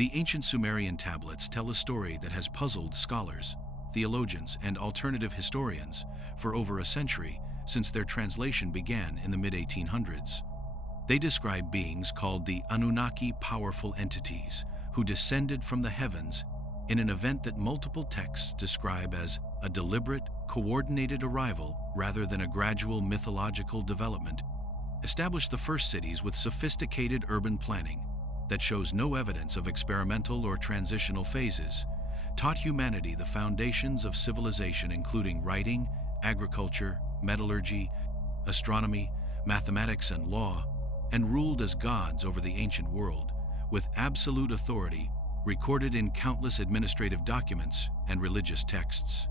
The ancient Sumerian tablets tell a story that has puzzled scholars, theologians, and alternative historians for over a century since their translation began in the mid-1800s. They describe beings called the Anunnaki, powerful entities who descended from the heavens in an event that multiple texts describe as a deliberate, coordinated arrival rather than a gradual mythological development, established the first cities with sophisticated urban planning that shows no evidence of experimental or transitional phases, taught humanity the foundations of civilization including writing, agriculture, metallurgy, astronomy, mathematics, and law, and ruled as gods over the ancient world with absolute authority recorded in countless administrative documents and religious texts.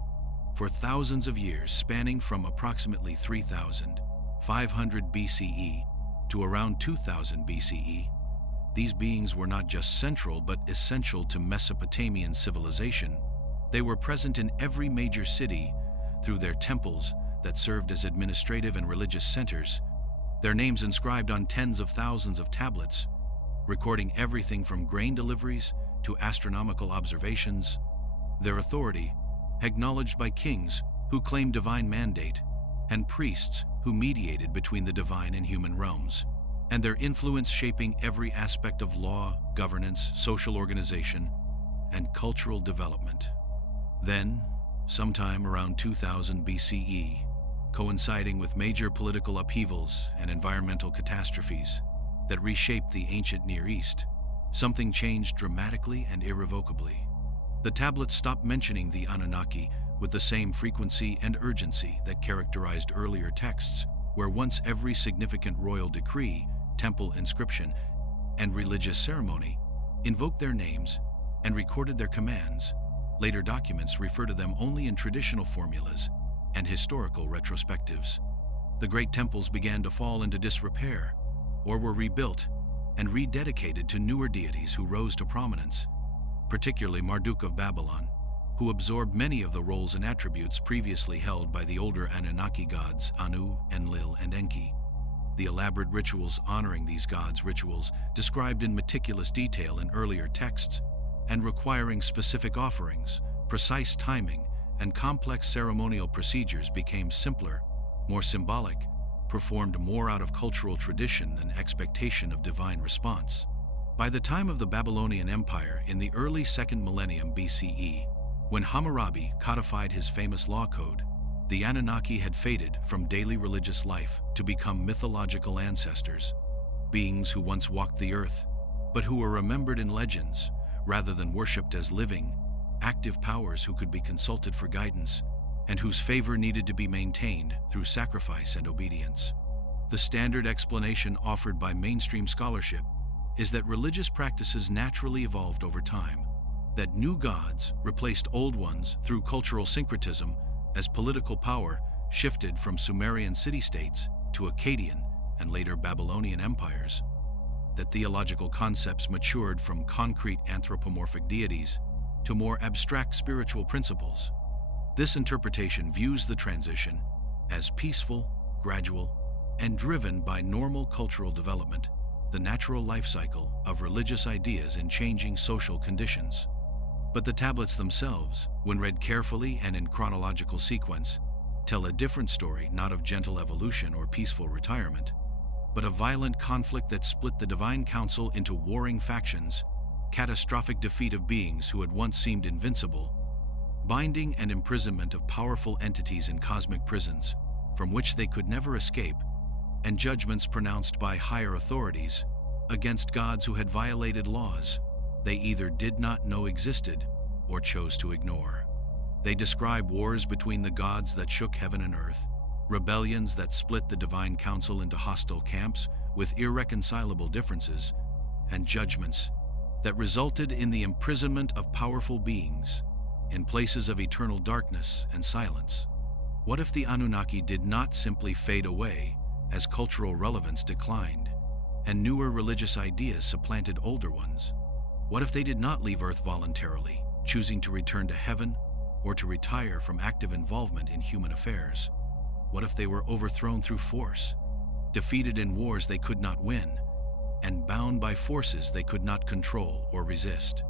For thousands of years, spanning from approximately 3,500 BCE to around 2000 BCE, these beings were not just central but essential to Mesopotamian civilization. They were present in every major city through their temples that served as administrative and religious centers, their names inscribed on tens of thousands of tablets, recording everything from grain deliveries to astronomical observations, their authority acknowledged by kings who claimed divine mandate and priests who mediated between the divine and human realms, and their influence shaping every aspect of law, governance, social organization, and cultural development. Then, sometime around 2000 BCE, coinciding with major political upheavals and environmental catastrophes that reshaped the ancient Near East, something changed dramatically and irrevocably. The tablets stopped mentioning the Anunnaki with the same frequency and urgency that characterized earlier texts, where once every significant royal decree, temple inscription, and religious ceremony invoked their names and recorded their commands. Later documents refer to them only in traditional formulas and historical retrospectives. The great temples began to fall into disrepair or were rebuilt and rededicated to newer deities who rose to prominence, particularly Marduk of Babylon, who absorbed many of the roles and attributes previously held by the older Anunnaki gods Anu, Enlil, and Enki. The elaborate rituals honoring these gods, rituals described in meticulous detail in earlier texts and requiring specific offerings, precise timing, and complex ceremonial procedures, became simpler, more symbolic, performed more out of cultural tradition than expectation of divine response. By the time of the Babylonian Empire in the early 2nd millennium BCE, when Hammurabi codified his famous law code, the Anunnaki had faded from daily religious life to become mythological ancestors, beings who once walked the earth, but who were remembered in legends rather than worshipped as living, active powers who could be consulted for guidance and whose favor needed to be maintained through sacrifice and obedience. The standard explanation offered by mainstream scholarship is that religious practices naturally evolved over time, that new gods replaced old ones through cultural syncretism as political power shifted from Sumerian city-states to Akkadian and later Babylonian empires, that theological concepts matured from concrete anthropomorphic deities to more abstract spiritual principles. This interpretation views the transition as peaceful, gradual, and driven by normal cultural development, the natural life cycle of religious ideas in changing social conditions. But the tablets themselves, when read carefully and in chronological sequence, tell a different story, not of gentle evolution or peaceful retirement, but a violent conflict that split the divine council into warring factions, catastrophic defeat of beings who had once seemed invincible, binding and imprisonment of powerful entities in cosmic prisons from which they could never escape, and judgments pronounced by higher authorities against gods who had violated laws they either did not know existed or chose to ignore. They describe wars between the gods that shook heaven and earth, rebellions that split the divine council into hostile camps with irreconcilable differences, and judgments that resulted in the imprisonment of powerful beings in places of eternal darkness and silence. What if the Anunnaki did not simply fade away as cultural relevance declined and newer religious ideas supplanted older ones? What if they did not leave Earth voluntarily, choosing to return to heaven or to retire from active involvement in human affairs? What if they were overthrown through force, defeated in wars they could not win, and bound by forces they could not control or resist.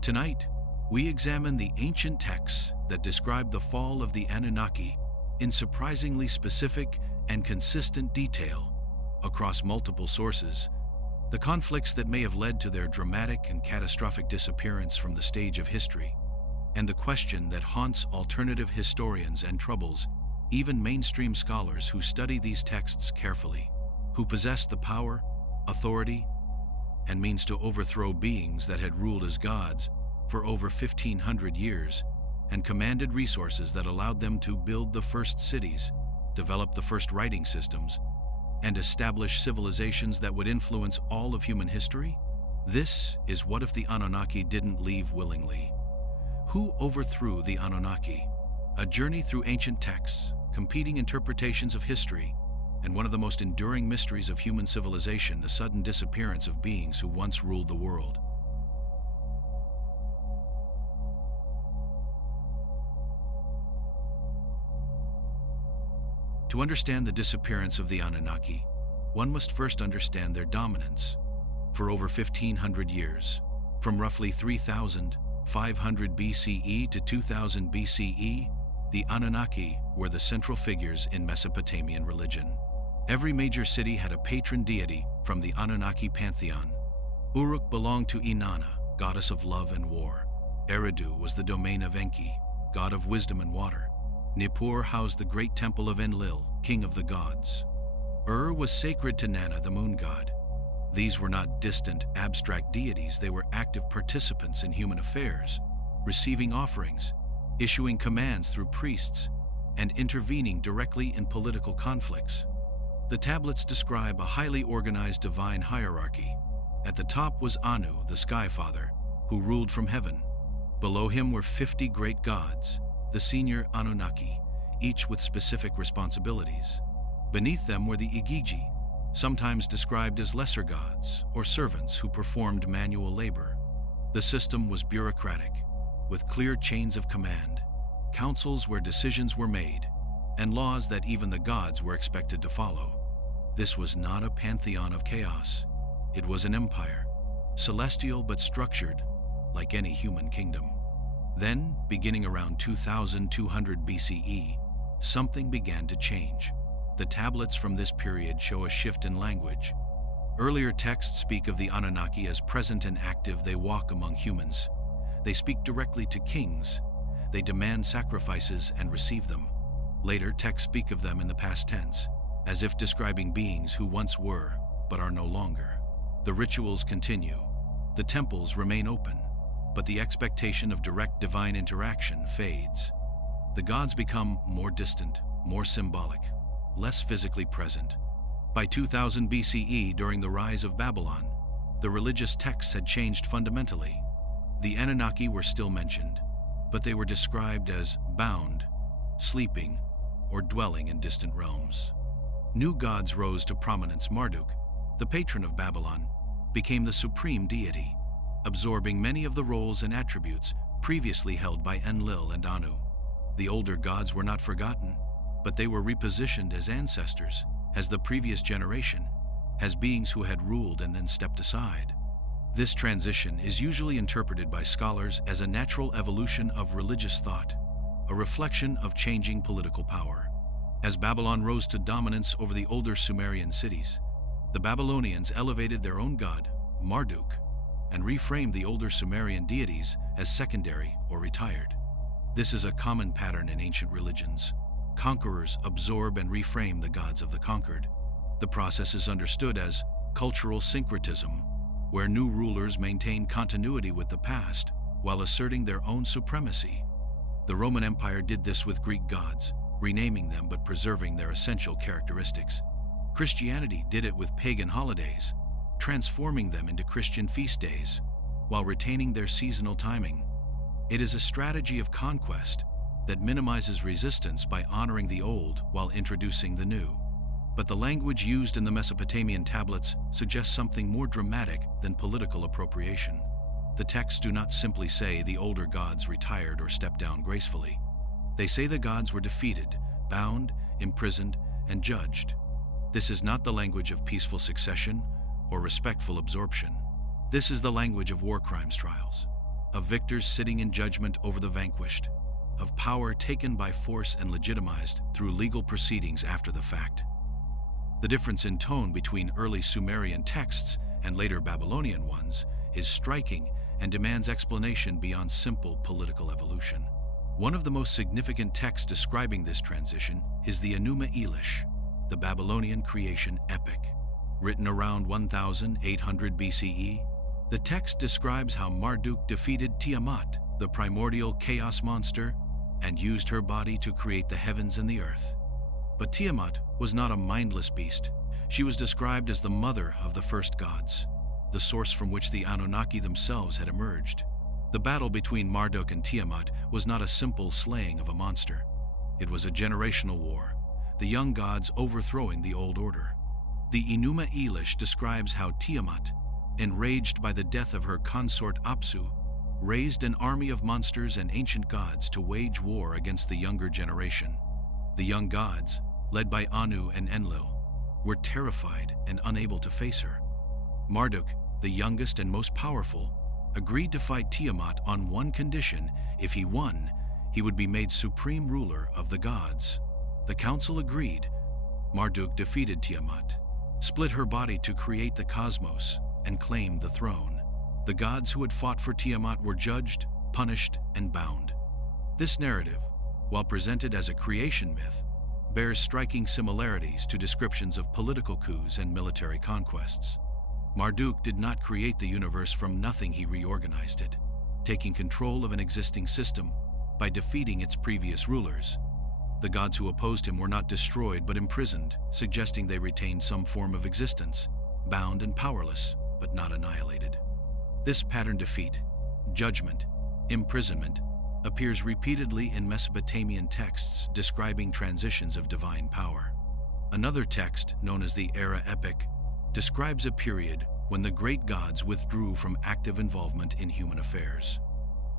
Tonight, we examine the ancient texts that describe the fall of the Anunnaki in surprisingly specific and consistent detail across multiple sources, the conflicts that may have led to their dramatic and catastrophic disappearance from the stage of history, and the question that haunts alternative historians and troubles even mainstream scholars who study these texts carefully, who possessed the power, authority, and means to overthrow beings that had ruled as gods for over 1,500 years and commanded resources that allowed them to build the first cities, develop the first writing systems, and establish civilizations that would influence all of human history? This is What If the Anunnaki Didn't Leave Willingly? Who overthrew the Anunnaki? A journey through ancient texts, competing interpretations of history, and one of the most enduring mysteries of human civilization, the sudden disappearance of beings who once ruled the world. To understand the disappearance of the Anunnaki, one must first understand their dominance. For over 1,500 years, from roughly 3,500 BCE to 2000 BCE, the Anunnaki were the central figures in Mesopotamian religion. Every major city had a patron deity from the Anunnaki pantheon. Uruk belonged to Inanna, goddess of love and war. Eridu was the domain of Enki, god of wisdom and water. Nippur housed the great temple of Enlil, king of the gods. Was sacred to Nanna, the moon god. These were not distant, abstract deities, they were active participants in human affairs, receiving offerings, issuing commands through priests, and intervening directly in political conflicts. The tablets describe a highly organized divine hierarchy. At the top was Anu, the Sky Father, who ruled from heaven. Below him were 50 great gods, the senior Anunnaki, each with specific responsibilities. Beneath them were the Igigi, sometimes described as lesser gods or servants who performed manual labor. The system was bureaucratic, with clear chains of command, councils where decisions were made, and laws that even the gods were expected to follow. This was not a pantheon of chaos. It was an empire, celestial but structured, like any human kingdom. Then, beginning around 2200 BCE, something began to change. The tablets from this period show a shift in language. Earlier texts speak of the Anunnaki as present and active. They walk among humans. They speak directly to kings. They demand sacrifices and receive them. Later texts speak of them in the past tense, as if describing beings who once were, but are no longer. The rituals continue. The temples remain open, but the expectation of direct divine interaction fades. The gods become more distant, more symbolic, less physically present. By 2000 BCE, during the rise of Babylon, the religious texts had changed fundamentally. The Anunnaki were still mentioned, but they were described as bound, sleeping, or dwelling in distant realms. New gods rose to prominence. Marduk, the patron of Babylon, became the supreme deity, absorbing many of the roles and attributes previously held by Enlil and Anu. The older gods were not forgotten, but they were repositioned as ancestors, as the previous generation, as beings who had ruled and then stepped aside. This transition is usually interpreted by scholars as a natural evolution of religious thought, a reflection of changing political power. As Babylon rose to dominance over the older Sumerian cities, the Babylonians elevated their own god, Marduk, and reframed the older Sumerian deities as secondary or retired. This is a common pattern in ancient religions. Conquerors absorb and reframe the gods of the conquered. The process is understood as cultural syncretism, where new rulers maintain continuity with the past while asserting their own supremacy. The Roman Empire did this with Greek gods, renaming them but preserving their essential characteristics. Christianity did it with pagan holidays, transforming them into Christian feast days, while retaining their seasonal timing. It is a strategy of conquest that minimizes resistance by honoring the old while introducing the new. But the language used in the Mesopotamian tablets suggests something more dramatic than political appropriation. The texts do not simply say the older gods retired or stepped down gracefully. They say the gods were defeated, bound, imprisoned, and judged. This is not the language of peaceful succession or respectful absorption. This is the language of war crimes trials, of victors sitting in judgment over the vanquished, of power taken by force and legitimized through legal proceedings after the fact. The difference in tone between early Sumerian texts and later Babylonian ones is striking and demands explanation beyond simple political evolution. One of the most significant texts describing this transition is the Enuma Elish, the Babylonian creation epic. Written around 1800 BCE, the text describes how Marduk defeated Tiamat, the primordial chaos monster, and used her body to create the heavens and the earth. But Tiamat was not a mindless beast. She was described as the mother of the first gods, the source from which the Anunnaki themselves had emerged. The battle between Marduk and Tiamat was not a simple slaying of a monster. It was a generational war, the young gods overthrowing the old order. The Enuma Elish describes how Tiamat, enraged by the death of her consort Apsu, raised an army of monsters and ancient gods to wage war against the younger generation. The young gods, led by Anu and Enlil, were terrified and unable to face her. Marduk, the youngest and most powerful, agreed to fight Tiamat on one condition: if he won, he would be made supreme ruler of the gods. The council agreed. Marduk defeated Tiamat, split her body to create the cosmos, and claimed the throne. The gods who had fought for Tiamat were judged, punished, and bound. This narrative, while presented as a creation myth, bears striking similarities to descriptions of political coups and military conquests. Marduk did not create the universe from nothing. He reorganized it, taking control of an existing system by defeating its previous rulers. The gods who opposed him were not destroyed but imprisoned, suggesting they retained some form of existence, bound and powerless, but not annihilated. This pattern: defeat, judgment, imprisonment, appears repeatedly in Mesopotamian texts describing transitions of divine power. Another text, known as the Era Epic, describes a period when the great gods withdrew from active involvement in human affairs.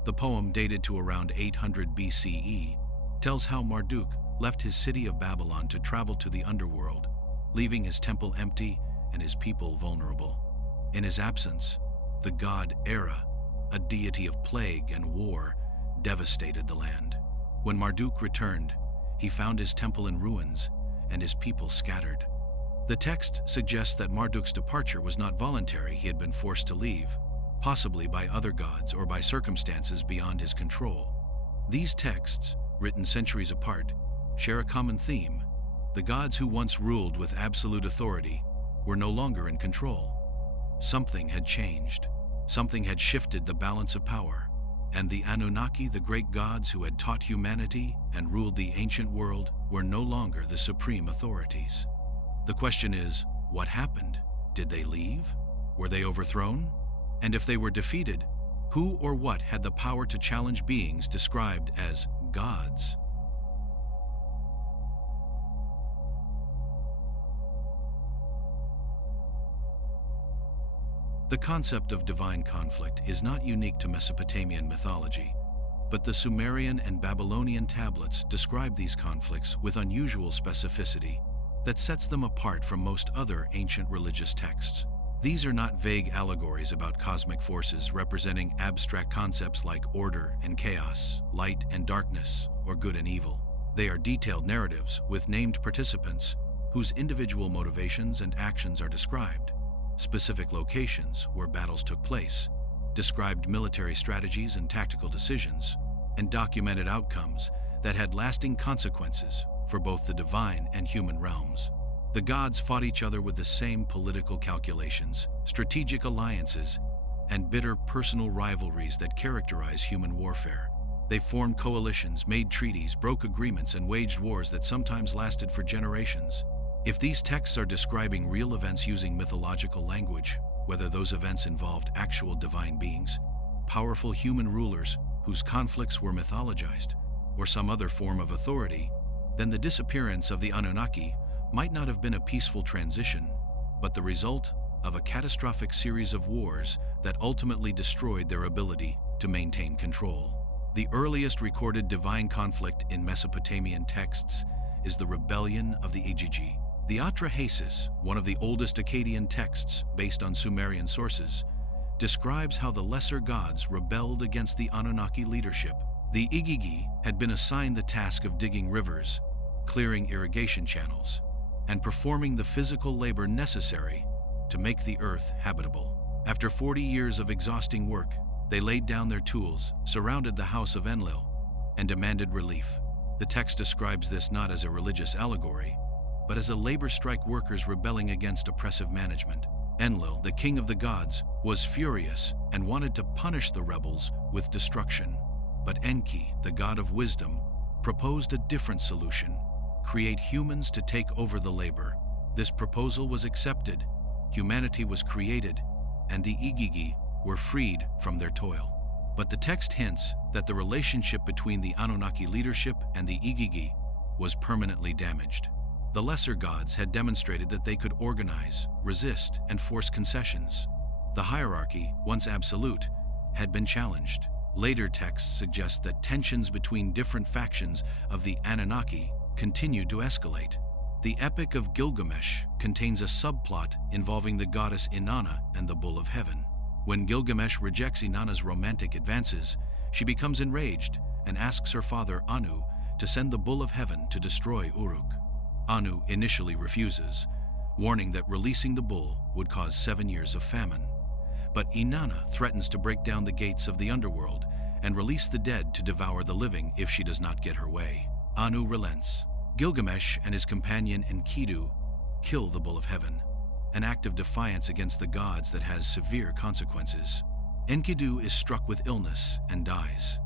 The poem, dated to around 800 BCE, tells how Marduk left his city of Babylon to travel to the underworld, leaving his temple empty and his people vulnerable. In his absence, the god Era, a deity of plague and war, devastated the land. When Marduk returned, he found his temple in ruins and his people scattered. The text suggests that Marduk's departure was not voluntary. He had been forced to leave, possibly by other gods or by circumstances beyond his control. These texts, written centuries apart, share a common theme. The gods who once ruled with absolute authority were no longer in control. Something had changed. Something had shifted the balance of power. And the Anunnaki, the great gods who had taught humanity and ruled the ancient world, were no longer the supreme authorities. The question is, what happened? Did they leave? Were they overthrown? And if they were defeated, who or what had the power to challenge beings described as gods? The concept of divine conflict is not unique to Mesopotamian mythology, but the Sumerian and Babylonian tablets describe these conflicts with unusual specificity that sets them apart from most other ancient religious texts. These are not vague allegories about cosmic forces representing abstract concepts like order and chaos, light and darkness, or good and evil. They are detailed narratives with named participants whose individual motivations and actions are described, specific locations where battles took place, described military strategies and tactical decisions, and documented outcomes that had lasting consequences for both the divine and human realms. The gods fought each other with the same political calculations, strategic alliances, and bitter personal rivalries that characterize human warfare. They formed coalitions, made treaties, broke agreements, and waged wars that sometimes lasted for generations. If these texts are describing real events using mythological language, whether those events involved actual divine beings, powerful human rulers whose conflicts were mythologized, or some other form of authority, then the disappearance of the Anunnaki might not have been a peaceful transition, but the result of a catastrophic series of wars that ultimately destroyed their ability to maintain control. The earliest recorded divine conflict in Mesopotamian texts is the rebellion of the Igigi, The Atrahasis, one of the oldest Akkadian texts based on Sumerian sources, describes how the lesser gods rebelled against the Anunnaki leadership. The Igigi had been assigned the task of digging rivers, clearing irrigation channels, and performing the physical labor necessary to make the earth habitable. After 40 years of exhausting work, they laid down their tools, surrounded the house of Enlil, and demanded relief. The text describes this not as a religious allegory, but as a labor strike, workers rebelling against oppressive management. Enlil, the king of the gods, was furious and wanted to punish the rebels with destruction. But Enki, the god of wisdom, proposed a different solution: create humans to take over the labor. This proposal was accepted, humanity was created, and the Igigi were freed from their toil. But the text hints that the relationship between the Anunnaki leadership and the Igigi was permanently damaged. The lesser gods had demonstrated that they could organize, resist, and force concessions. The hierarchy, once absolute, had been challenged. Later texts suggest that tensions between different factions of the Anunnaki continued to escalate. The Epic of Gilgamesh contains a subplot involving the goddess Inanna and the Bull of Heaven. When Gilgamesh rejects Inanna's romantic advances, she becomes enraged and asks her father Anu to send the Bull of Heaven to destroy Uruk. Anu initially refuses, warning that releasing the bull would cause 7 years of famine. But Inanna threatens to break down the gates of the underworld and release the dead to devour the living if she does not get her way. Anu relents. Gilgamesh and his companion Enkidu kill the Bull of Heaven, an act of defiance against the gods that has severe consequences. Enkidu is struck with illness and dies,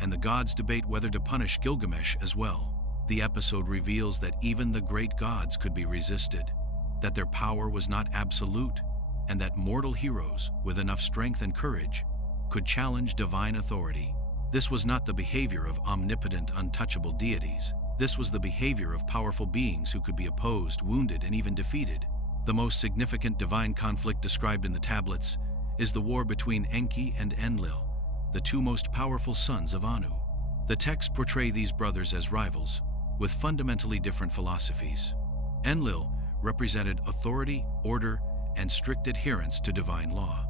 and the gods debate whether to punish Gilgamesh as well. The episode reveals that even the great gods could be resisted, that their power was not absolute, and that mortal heroes with enough strength and courage could challenge divine authority. This was not the behavior of omnipotent, untouchable deities. This was the behavior of powerful beings who could be opposed, wounded, and even defeated. The most significant divine conflict described in the tablets is the war between Enki and Enlil, the two most powerful sons of Anu. The texts portray these brothers as rivals, with fundamentally different philosophies. Enlil represented authority, order, and strict adherence to divine law.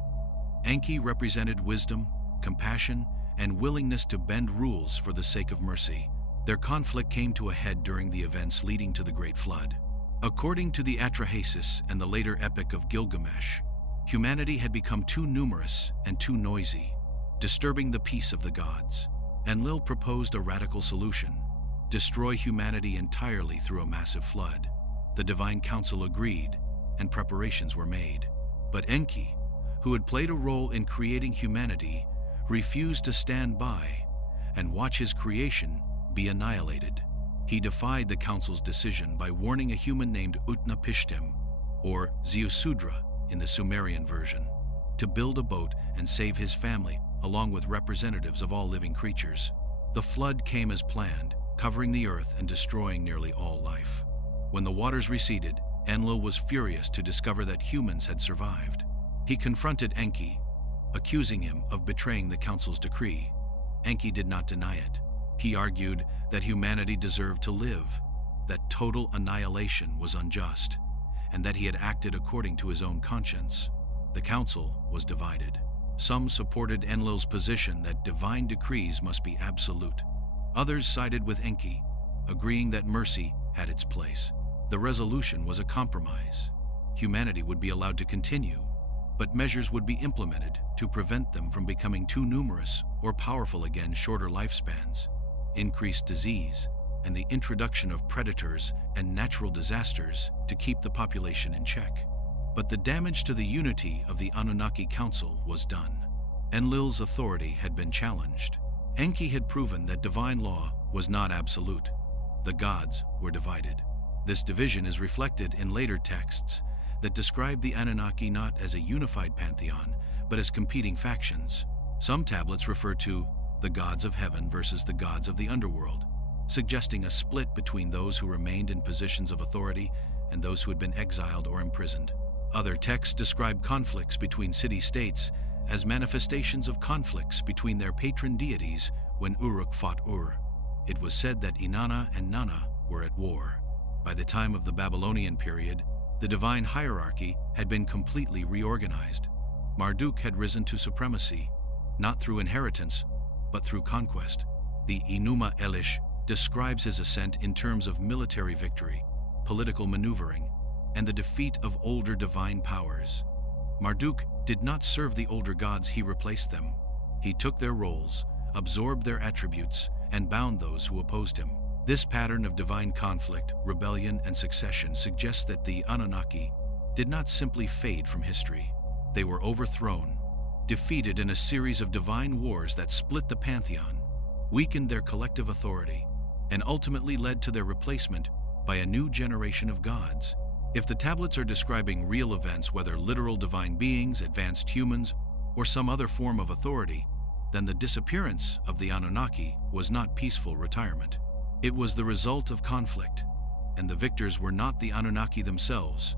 Enki represented wisdom, compassion, and willingness to bend rules for the sake of mercy. Their conflict came to a head during the events leading to the Great Flood. According to the Atrahasis and the later Epic of Gilgamesh, humanity had become too numerous and too noisy, disturbing the peace of the gods. Enlil proposed a radical solution: destroy humanity entirely through a massive flood. The divine council agreed, and preparations were made. But Enki, who had played a role in creating humanity, refused to stand by and watch his creation be annihilated. He defied the council's decision by warning a human named Utnapishtim, or Ziusudra in the Sumerian version, to build a boat and save his family, along with representatives of all living creatures. The flood came as planned, covering the earth and destroying nearly all life. When the waters receded, Enlil was furious to discover that humans had survived. He confronted Enki, accusing him of betraying the council's decree. Enki did not deny it. He argued that humanity deserved to live, that total annihilation was unjust, and that he had acted according to his own conscience. The council was divided. Some supported Enlil's position that divine decrees must be absolute. Others sided with Enki, agreeing that mercy had its place. The resolution was a compromise. Humanity would be allowed to continue, but measures would be implemented to prevent them from becoming too numerous or powerful again. Shorter lifespans, increased disease, and the introduction of predators and natural disasters to keep the population in check. But the damage to the unity of the Anunnaki Council was done. Enlil's authority had been challenged. Enki had proven that divine law was not absolute. The gods were divided. This division is reflected in later texts that describe the Anunnaki not as a unified pantheon, but as competing factions. Some tablets refer to the gods of heaven versus the gods of the underworld, suggesting a split between those who remained in positions of authority and those who had been exiled or imprisoned. Other texts describe conflicts between city-states as manifestations of conflicts between their patron deities when Uruk fought Ur. It was said that Inanna and Nanna were at war. By the time of the Babylonian period, the divine hierarchy had been completely reorganized. Marduk had risen to supremacy, not through inheritance, but through conquest. The Enuma Elish describes his ascent in terms of military victory, political maneuvering, and the defeat of older divine powers. Marduk did not serve the older gods, he replaced them. He took their roles, absorbed their attributes, and bound those who opposed him. This pattern of divine conflict, rebellion, and succession suggests that the Anunnaki did not simply fade from history. They were overthrown, defeated in a series of divine wars that split the pantheon, weakened their collective authority, and ultimately led to their replacement by a new generation of gods. If the tablets are describing real events, whether literal divine beings, advanced humans, or some other form of authority, then the disappearance of the Anunnaki was not peaceful retirement. It was the result of conflict, and the victors were not the Anunnaki themselves,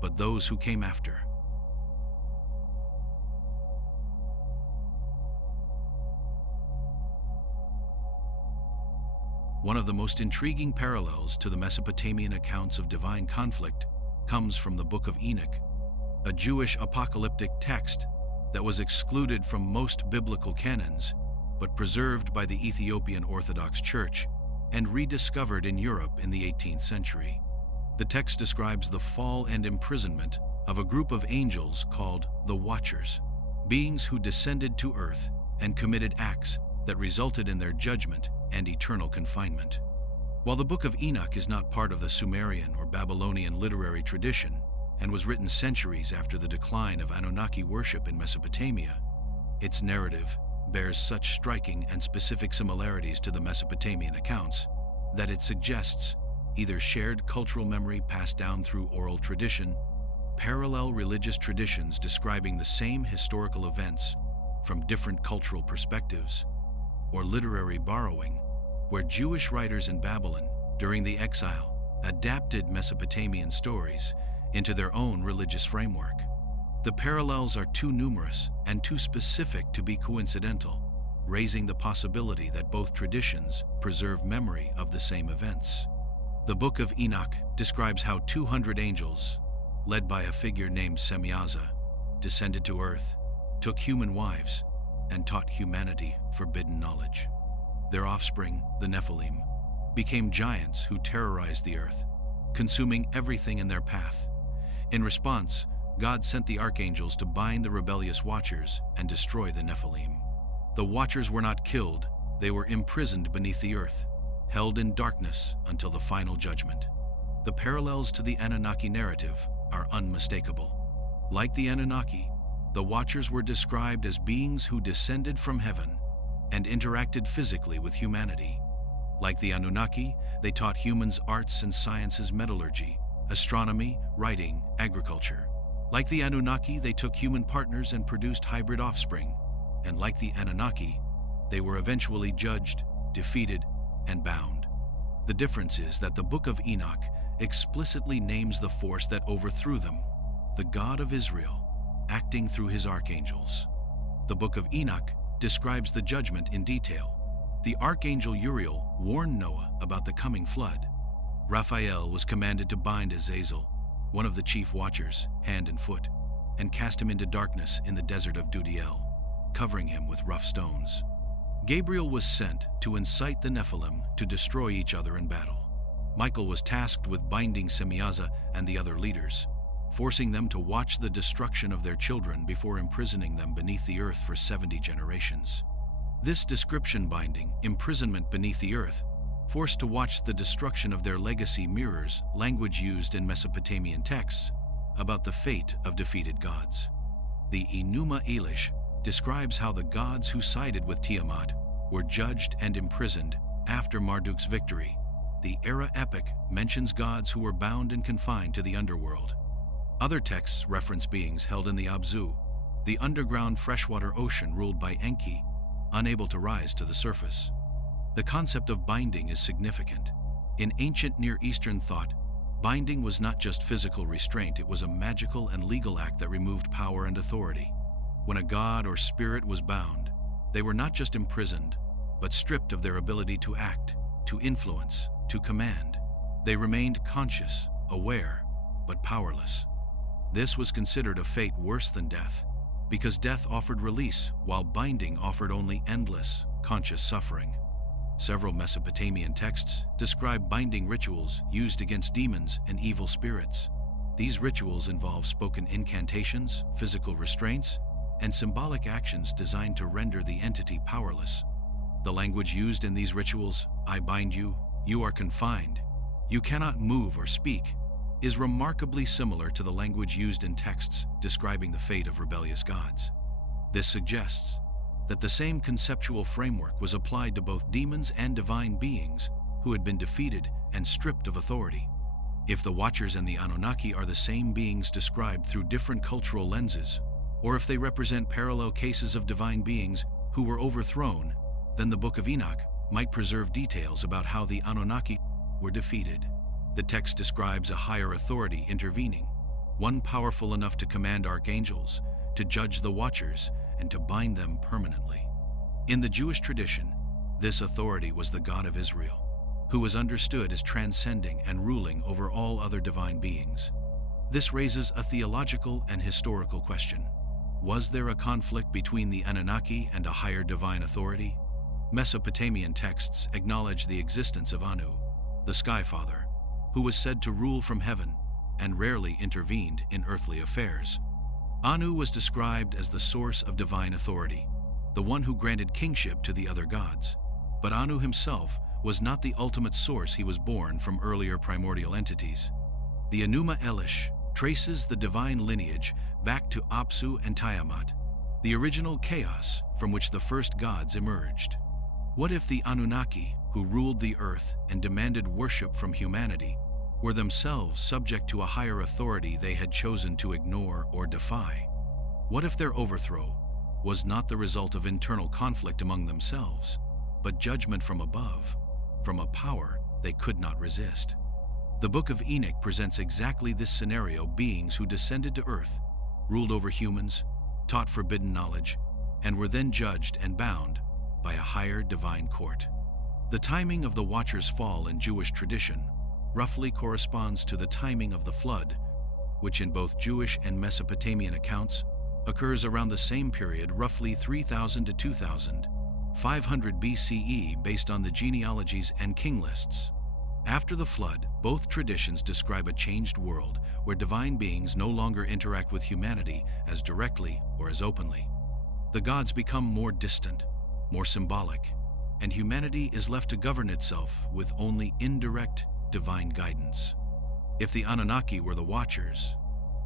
but those who came after. One of the most intriguing parallels to the Mesopotamian accounts of divine conflict comes from the Book of Enoch, a Jewish apocalyptic text that was excluded from most biblical canons, but preserved by the Ethiopian Orthodox Church and rediscovered in Europe in the 18th century. The text describes the fall and imprisonment of a group of angels called the Watchers, beings who descended to earth and committed acts that resulted in their judgment and eternal confinement. While the Book of Enoch is not part of the Sumerian or Babylonian literary tradition and was written centuries after the decline of Anunnaki worship in Mesopotamia, its narrative bears such striking and specific similarities to the Mesopotamian accounts that it suggests either shared cultural memory passed down through oral tradition, parallel religious traditions describing the same historical events from different cultural perspectives, or literary borrowing, where Jewish writers in Babylon, during the exile, adapted Mesopotamian stories into their own religious framework. The parallels are too numerous and too specific to be coincidental, raising the possibility that both traditions preserve memory of the same events. The Book of Enoch describes how 200 angels, led by a figure named Semyaza, descended to earth, took human wives, and taught humanity forbidden knowledge. Their offspring, the Nephilim, became giants who terrorized the earth, consuming everything in their path. In response, God sent the archangels to bind the rebellious Watchers and destroy the Nephilim. The Watchers were not killed, they were imprisoned beneath the earth, held in darkness until the final judgment. The parallels to the Anunnaki narrative are unmistakable. Like the Anunnaki, the Watchers were described as beings who descended from heaven and interacted physically with humanity. Like the Anunnaki, they taught humans arts and sciences, metallurgy, astronomy, writing, agriculture. Like the Anunnaki, they took human partners and produced hybrid offspring. And like the Anunnaki, they were eventually judged, defeated, and bound. The difference is that the Book of Enoch explicitly names the force that overthrew them, the God of Israel, acting through his archangels. The Book of Enoch describes the judgment in detail. The archangel Uriel warned Noah about the coming flood. Raphael was commanded to bind Azazel, one of the chief watchers, hand and foot, and cast him into darkness in the desert of Dudiel, covering him with rough stones. Gabriel was sent to incite the Nephilim to destroy each other in battle. Michael was tasked with binding Semyaza and the other leaders, forcing them to watch the destruction of their children before imprisoning them beneath the earth for 70 generations. This description, binding, imprisonment beneath the earth, forced to watch the destruction of their legacy, mirrors language used in Mesopotamian texts about the fate of defeated gods. The Enuma Elish describes how the gods who sided with Tiamat were judged and imprisoned after Marduk's victory. The Era epic mentions gods who were bound and confined to the underworld. Other texts reference beings held in the Abzu, the underground freshwater ocean ruled by Enki, unable to rise to the surface. The concept of binding is significant. In ancient Near Eastern thought, binding was not just physical restraint, it was a magical and legal act that removed power and authority. When a god or spirit was bound, they were not just imprisoned, but stripped of their ability to act, to influence, to command. They remained conscious, aware, but powerless. This was considered a fate worse than death, because death offered release, while binding offered only endless, conscious suffering. Several Mesopotamian texts describe binding rituals used against demons and evil spirits. These rituals involve spoken incantations, physical restraints, and symbolic actions designed to render the entity powerless. The language used in these rituals, "I bind you, you are confined, you cannot move or speak," is remarkably similar to the language used in texts describing the fate of rebellious gods. This suggests that the same conceptual framework was applied to both demons and divine beings who had been defeated and stripped of authority. If the Watchers and the Anunnaki are the same beings described through different cultural lenses, or if they represent parallel cases of divine beings who were overthrown, then the Book of Enoch might preserve details about how the Anunnaki were defeated. The text describes a higher authority intervening, one powerful enough to command archangels, to judge the Watchers, and to bind them permanently. In the Jewish tradition, this authority was the God of Israel, who was understood as transcending and ruling over all other divine beings. This raises a theological and historical question. Was there a conflict between the Anunnaki and a higher divine authority? Mesopotamian texts acknowledge the existence of Anu, the Sky Father, who was said to rule from heaven and rarely intervened in earthly affairs. Anu was described as the source of divine authority, the one who granted kingship to the other gods. But Anu himself was not the ultimate source. He was born from earlier primordial entities. The Enuma Elish traces the divine lineage back to Apsu and Tiamat, the original chaos from which the first gods emerged. What if the Anunnaki, who ruled the earth and demanded worship from humanity, were themselves subject to a higher authority they had chosen to ignore or defy? What if their overthrow was not the result of internal conflict among themselves, but judgment from above, from a power they could not resist? The Book of Enoch presents exactly this scenario: beings who descended to earth, ruled over humans, taught forbidden knowledge, and were then judged and bound by a higher divine court. The timing of the Watchers' fall in Jewish tradition roughly corresponds to the timing of the flood, which in both Jewish and Mesopotamian accounts occurs around the same period, roughly 3000 to 2500 BCE, based on the genealogies and king lists. After the flood, both traditions describe a changed world where divine beings no longer interact with humanity as directly or as openly. The gods become more distant, more symbolic, and humanity is left to govern itself with only indirect divine guidance. If the Anunnaki were the Watchers,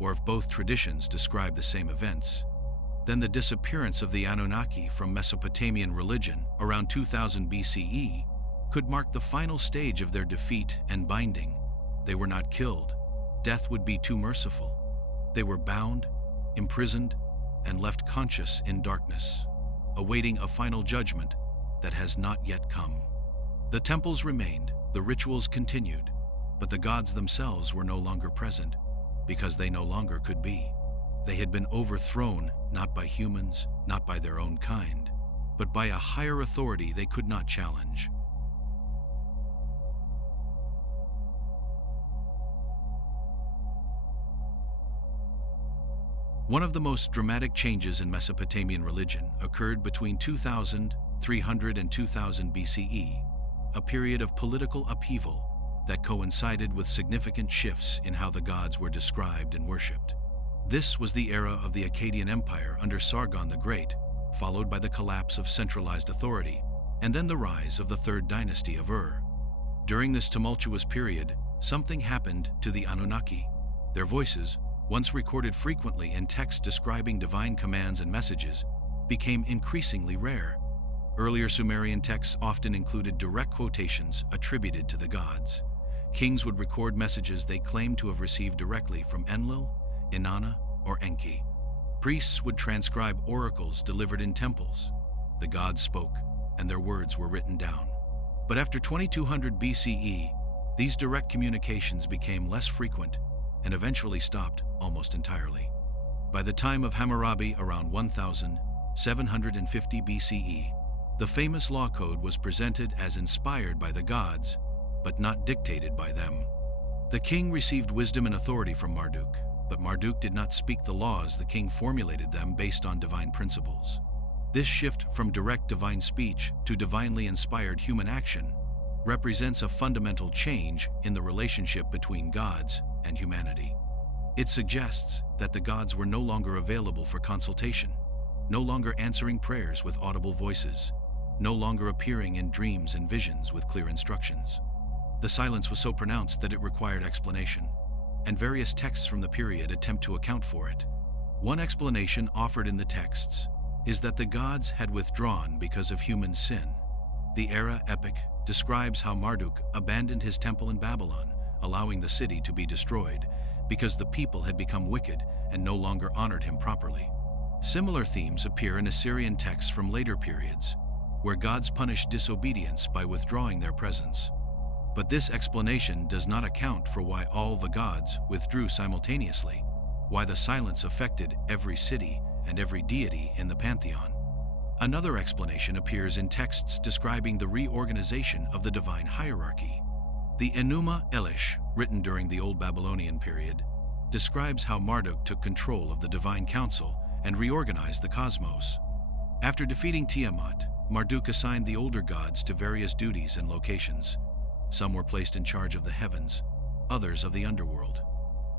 or if both traditions describe the same events, then the disappearance of the Anunnaki from Mesopotamian religion around 2000 BCE could mark the final stage of their defeat and binding. They were not killed. Death would be too merciful. They were bound, imprisoned, and left conscious in darkness, awaiting a final judgment that has not yet come. The temples remained, the rituals continued, but the gods themselves were no longer present, because they no longer could be. They had been overthrown not by humans, not by their own kind, but by a higher authority they could not challenge. One of the most dramatic changes in Mesopotamian religion occurred between 2300 and 2000 BCE, a period of political upheaval that coincided with significant shifts in how the gods were described and worshipped. This was the era of the Akkadian Empire under Sargon the Great, followed by the collapse of centralized authority, and then the rise of the Third Dynasty of Ur. During this tumultuous period, something happened to the Anunnaki. Their voices, once recorded frequently in texts describing divine commands and messages, became increasingly rare. Earlier Sumerian texts often included direct quotations attributed to the gods. Kings would record messages they claimed to have received directly from Enlil, Inanna, or Enki. Priests would transcribe oracles delivered in temples. The gods spoke, and their words were written down. But after 2200 BCE, these direct communications became less frequent and eventually stopped almost entirely. By the time of Hammurabi around 1750 BCE, the famous law code was presented as inspired by the gods, but not dictated by them. The king received wisdom and authority from Marduk, but Marduk did not speak the laws. The king formulated them based on divine principles. This shift from direct divine speech to divinely inspired human action represents a fundamental change in the relationship between gods and humanity. It suggests that the gods were no longer available for consultation, no longer answering prayers with audible voices, no longer appearing in dreams and visions with clear instructions. The silence was so pronounced that it required explanation, and various texts from the period attempt to account for it. One explanation offered in the texts is that the gods had withdrawn because of human sin. The Era epic describes how Marduk abandoned his temple in Babylon, allowing the city to be destroyed because the people had become wicked and no longer honored him properly. Similar themes appear in Assyrian texts from later periods, where gods punished disobedience by withdrawing their presence. But this explanation does not account for why all the gods withdrew simultaneously, why the silence affected every city and every deity in the pantheon. Another explanation appears in texts describing the reorganization of the divine hierarchy. The Enuma Elish, written during the Old Babylonian period, describes how Marduk took control of the divine council and reorganized the cosmos. After defeating Tiamat, Marduk assigned the older gods to various duties and locations. Some were placed in charge of the heavens, others of the underworld.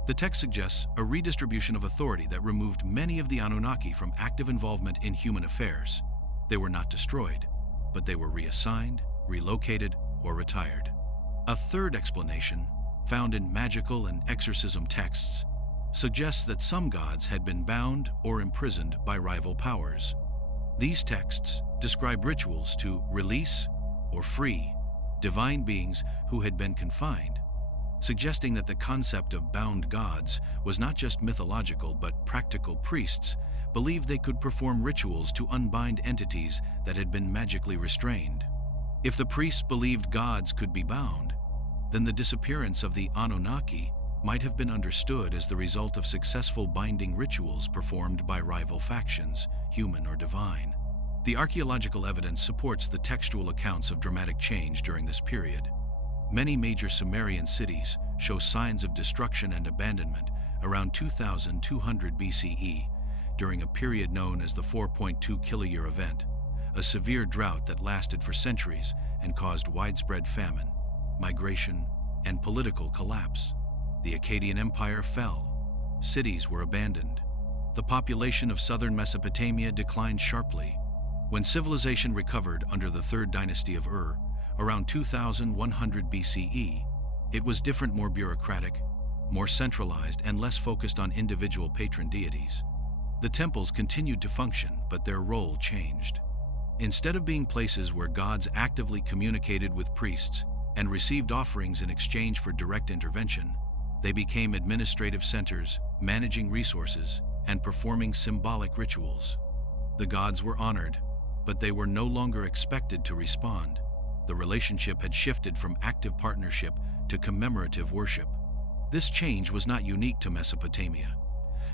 The text suggests a redistribution of authority that removed many of the Anunnaki from active involvement in human affairs. They were not destroyed, but they were reassigned, relocated, or retired. A third explanation, found in magical and exorcism texts, suggests that some gods had been bound or imprisoned by rival powers. These texts describe rituals to release or free divine beings who had been confined, suggesting that the concept of bound gods was not just mythological but practical. Priests believed they could perform rituals to unbind entities that had been magically restrained. If the priests believed gods could be bound, then the disappearance of the Anunnaki might have been understood as the result of successful binding rituals performed by rival factions, human or divine. The archaeological evidence supports the textual accounts of dramatic change during this period. Many major Sumerian cities show signs of destruction and abandonment around 2200 BCE, during a period known as the 4.2 kiloyear event, a severe drought that lasted for centuries and caused widespread famine, migration, and political collapse. The Akkadian Empire fell. Cities were abandoned. The population of southern Mesopotamia declined sharply. When civilization recovered under the Third Dynasty of Ur, around 2100 BCE, it was different, more bureaucratic, more centralized, and less focused on individual patron deities. The temples continued to function, but their role changed. Instead of being places where gods actively communicated with priests and received offerings in exchange for direct intervention, they became administrative centers, managing resources and performing symbolic rituals. The gods were honored, but they were no longer expected to respond. The relationship had shifted from active partnership to commemorative worship. This change was not unique to Mesopotamia.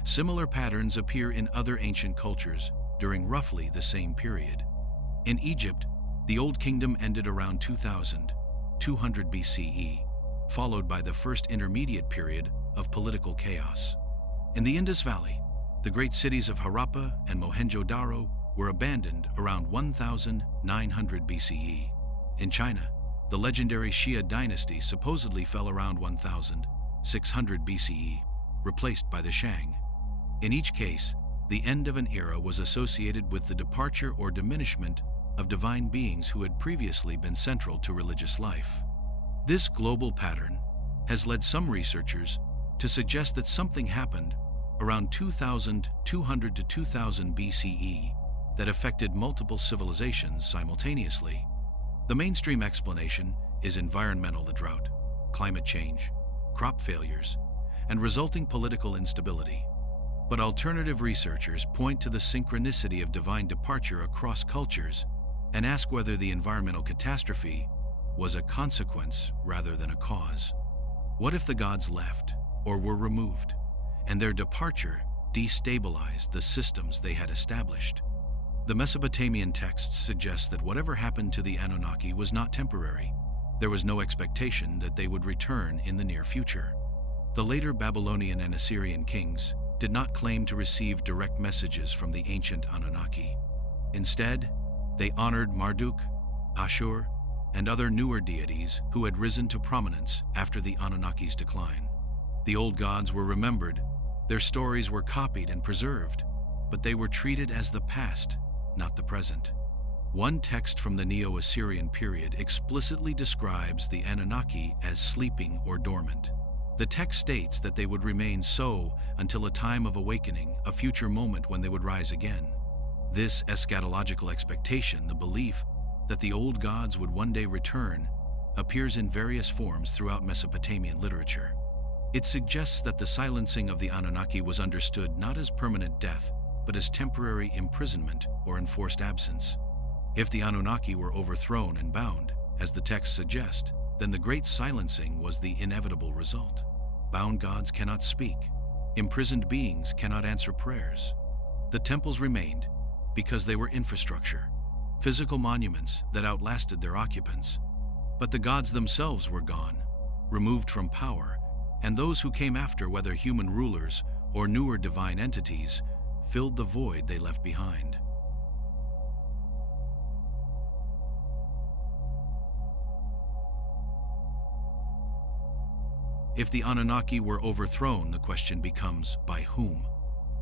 Similar patterns appear in other ancient cultures during roughly the same period. In Egypt, the Old Kingdom ended around 2200 BCE, followed by the first intermediate period of political chaos. In the Indus Valley, the great cities of Harappa and Mohenjo-Daro were abandoned around 1900 BCE. In China, the legendary Xia dynasty supposedly fell around 1600 BCE, replaced by the Shang. In each case, the end of an era was associated with the departure or diminishment of divine beings who had previously been central to religious life. This global pattern has led some researchers to suggest that something happened around 2200 to 2000 BCE that affected multiple civilizations simultaneously. The mainstream explanation is environmental: the drought, climate change, crop failures, and resulting political instability. But alternative researchers point to the synchronicity of divine departure across cultures and ask whether the environmental catastrophe was a consequence rather than a cause. What if the gods left or were removed, and their departure destabilized the systems they had established? The Mesopotamian texts suggest that whatever happened to the Anunnaki was not temporary. There was no expectation that they would return in the near future. The later Babylonian and Assyrian kings did not claim to receive direct messages from the ancient Anunnaki. Instead, they honored Marduk, Ashur, and other newer deities who had risen to prominence after the Anunnaki's decline. The old gods were remembered, their stories were copied and preserved, but they were treated as the past, not the present. One text from the Neo-Assyrian period explicitly describes the Anunnaki as sleeping or dormant. The text states that they would remain so until a time of awakening, a future moment when they would rise again. This eschatological expectation, the belief that the old gods would one day return, appears in various forms throughout Mesopotamian literature. It suggests that the silencing of the Anunnaki was understood not as permanent death, but as temporary imprisonment or enforced absence. If the Anunnaki were overthrown and bound, as the text suggests, then the great silencing was the inevitable result. Bound gods cannot speak. Imprisoned beings cannot answer prayers. The temples remained because they were infrastructure, physical monuments that outlasted their occupants. But the gods themselves were gone, removed from power, and those who came after, whether human rulers or newer divine entities, filled the void they left behind. If the Anunnaki were overthrown, the question becomes, by whom?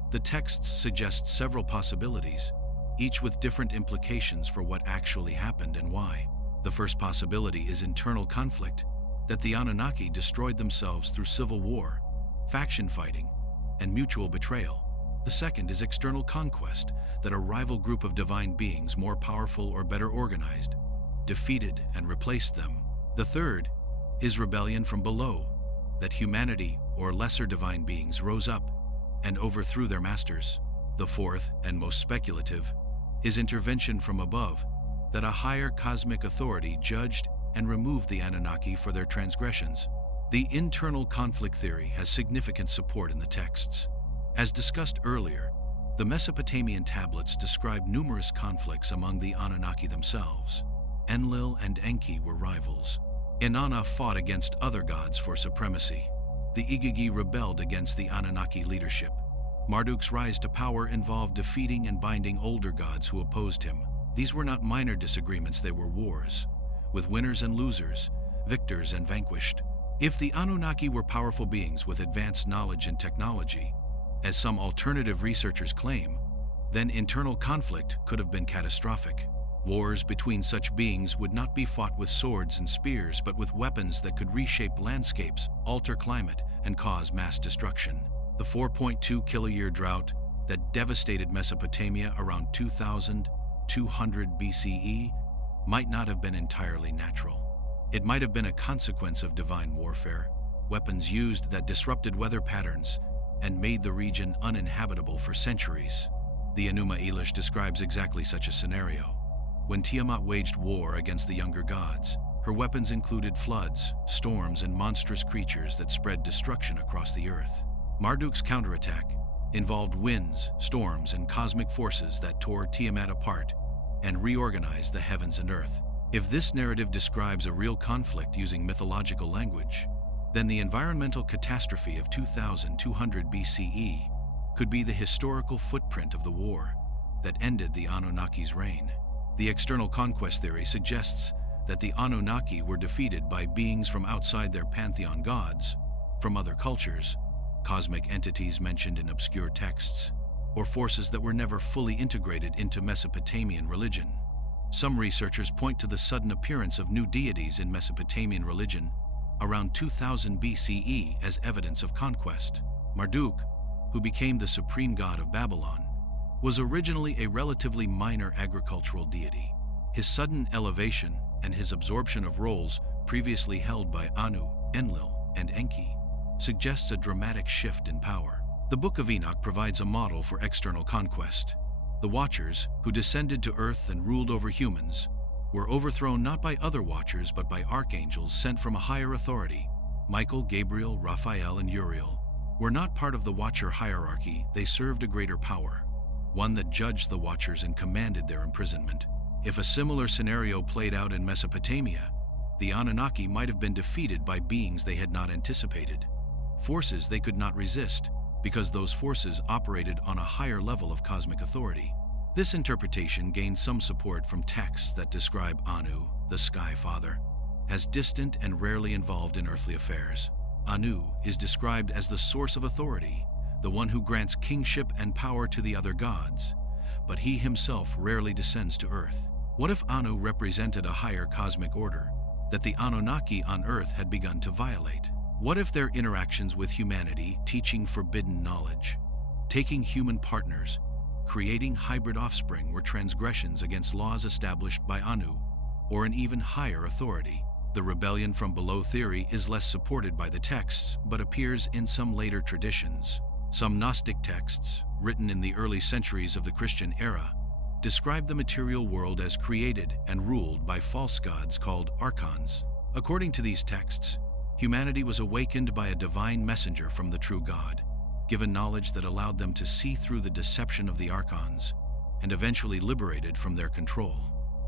The texts suggest several possibilities, each with different implications for what actually happened and why. The first possibility is internal conflict, that the Anunnaki destroyed themselves through civil war, faction fighting, and mutual betrayal. The second is external conquest, that a rival group of divine beings more powerful or better organized defeated and replaced them. The third is rebellion from below, that humanity or lesser divine beings rose up and overthrew their masters. The fourth, and most speculative, is intervention from above, that a higher cosmic authority judged and removed the Anunnaki for their transgressions. The internal conflict theory has significant support in the texts. As discussed earlier, the Mesopotamian tablets describe numerous conflicts among the Anunnaki themselves. Enlil and Enki were rivals. Inanna fought against other gods for supremacy. The Igigi rebelled against the Anunnaki leadership. Marduk's rise to power involved defeating and binding older gods who opposed him. These were not minor disagreements, they were wars, with winners and losers, victors and vanquished. If the Anunnaki were powerful beings with advanced knowledge and technology, as some alternative researchers claim, then internal conflict could have been catastrophic. Wars between such beings would not be fought with swords and spears, but with weapons that could reshape landscapes, alter climate, and cause mass destruction. The 4.2 kiloyear drought that devastated Mesopotamia around 2200 BCE might not have been entirely natural. It might have been a consequence of divine warfare, weapons used that disrupted weather patterns and made the region uninhabitable for centuries. The Enuma Elish describes exactly such a scenario. When Tiamat waged war against the younger gods, her weapons included floods, storms, and monstrous creatures that spread destruction across the earth. Marduk's counterattack involved winds, storms, and cosmic forces that tore Tiamat apart and reorganized the heavens and earth. If this narrative describes a real conflict using mythological language, then the environmental catastrophe of 2200 BCE could be the historical footprint of the war that ended the Anunnaki's reign. The external conquest theory suggests that the Anunnaki were defeated by beings from outside their pantheon gods, from other cultures, cosmic entities mentioned in obscure texts, or forces that were never fully integrated into Mesopotamian religion. Some researchers point to the sudden appearance of new deities in Mesopotamian religion around 2000 BCE as evidence of conquest. Marduk, who became the supreme god of Babylon, was originally a relatively minor agricultural deity. His sudden elevation and his absorption of roles previously held by Anu, Enlil, and Enki suggests a dramatic shift in power. The Book of Enoch provides a model for external conquest. The Watchers, who descended to earth and ruled over humans, were overthrown not by other Watchers but by archangels sent from a higher authority. Michael, Gabriel, Raphael, and Uriel were not part of the Watcher hierarchy, they served a greater power, one that judged the Watchers and commanded their imprisonment. If a similar scenario played out in Mesopotamia, The Anunnaki might have been defeated by beings they had not anticipated, forces they could not resist, because those forces operated on a higher level of cosmic authority. This interpretation gained some support from texts that describe Anu, the Sky Father, as distant and rarely involved in earthly affairs. Anu is described as the source of authority, the one who grants kingship and power to the other gods, but he himself rarely descends to earth. What if Anu represented a higher cosmic order that the Anunnaki on earth had begun to violate? What if their interactions with humanity, teaching forbidden knowledge, taking human partners, creating hybrid offspring, were transgressions against laws established by Anu, or an even higher authority? The rebellion from below theory is less supported by the texts, but appears in some later traditions. Some Gnostic texts, written in the early centuries of the Christian era, describe the material world as created and ruled by false gods called archons. According to these texts, humanity was awakened by a divine messenger from the true God, given knowledge that allowed them to see through the deception of the archons, and eventually liberated from their control.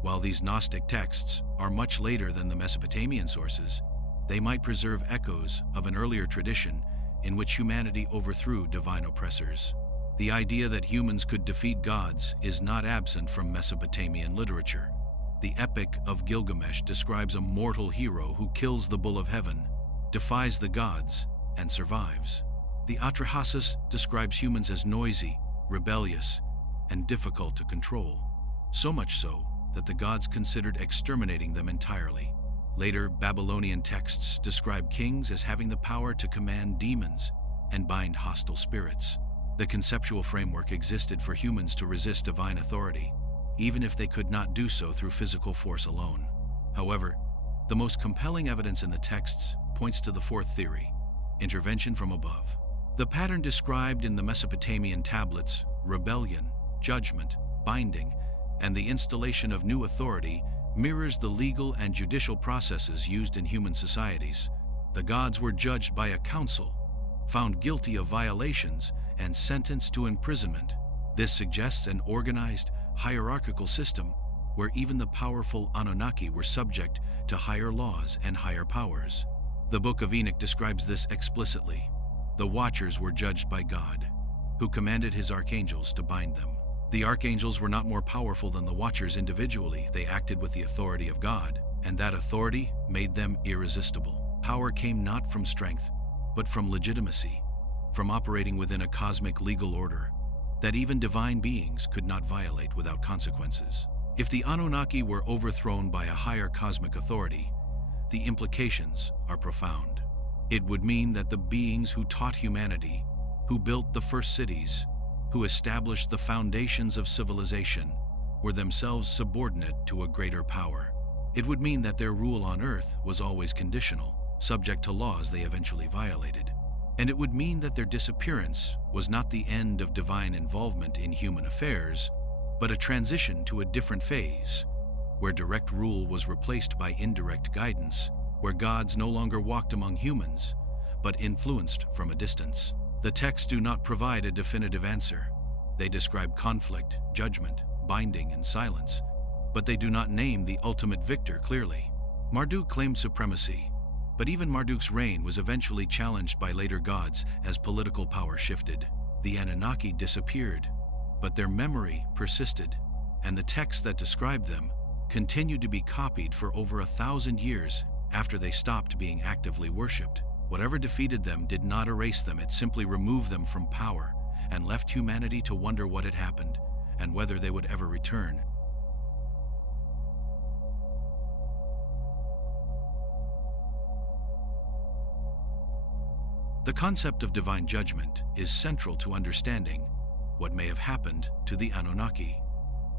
While these Gnostic texts are much later than the Mesopotamian sources, they might preserve echoes of an earlier tradition in which humanity overthrew divine oppressors. The idea that humans could defeat gods is not absent from Mesopotamian literature. The Epic of Gilgamesh describes a mortal hero who kills the bull of heaven, defies the gods, and survives. The Atrahasis describes humans as noisy, rebellious, and difficult to control, so much so that the gods considered exterminating them entirely. Later Babylonian texts describe kings as having the power to command demons and bind hostile spirits. The conceptual framework existed for humans to resist divine authority, even if they could not do so through physical force alone. However, the most compelling evidence in the texts points to the fourth theory: intervention from above. The pattern described in the Mesopotamian tablets, rebellion, judgment, binding, and the installation of new authority, mirrors the legal and judicial processes used in human societies. The gods were judged by a council, found guilty of violations, and sentenced to imprisonment. This suggests an organized, hierarchical system where even the powerful Anunnaki were subject to higher laws and higher powers. The Book of Enoch describes this explicitly. The Watchers were judged by God, who commanded his archangels to bind them. The archangels were not more powerful than the Watchers individually. They acted with the authority of God, and that authority made them irresistible. Power came not from strength, but from legitimacy, from operating within a cosmic legal order that even divine beings could not violate without consequences. If the Anunnaki were overthrown by a higher cosmic authority, the implications are profound. It would mean that the beings who taught humanity, who built the first cities, who established the foundations of civilization, were themselves subordinate to a greater power. It would mean that their rule on Earth was always conditional, subject to laws they eventually violated. And it would mean that their disappearance was not the end of divine involvement in human affairs, but a transition to a different phase, where direct rule was replaced by indirect guidance, where gods no longer walked among humans, but influenced from a distance. The texts do not provide a definitive answer. They describe conflict, judgment, binding, and silence, but they do not name the ultimate victor clearly. Marduk claimed supremacy, but even Marduk's reign was eventually challenged by later gods as political power shifted. The Anunnaki disappeared, but their memory persisted, and the texts that describe them continued to be copied for over 1,000 years after they stopped being actively worshipped. Whatever defeated them did not erase them, it simply removed them from power and left humanity to wonder what had happened and whether they would ever return. The concept of divine judgment is central to understanding what may have happened to the Anunnaki.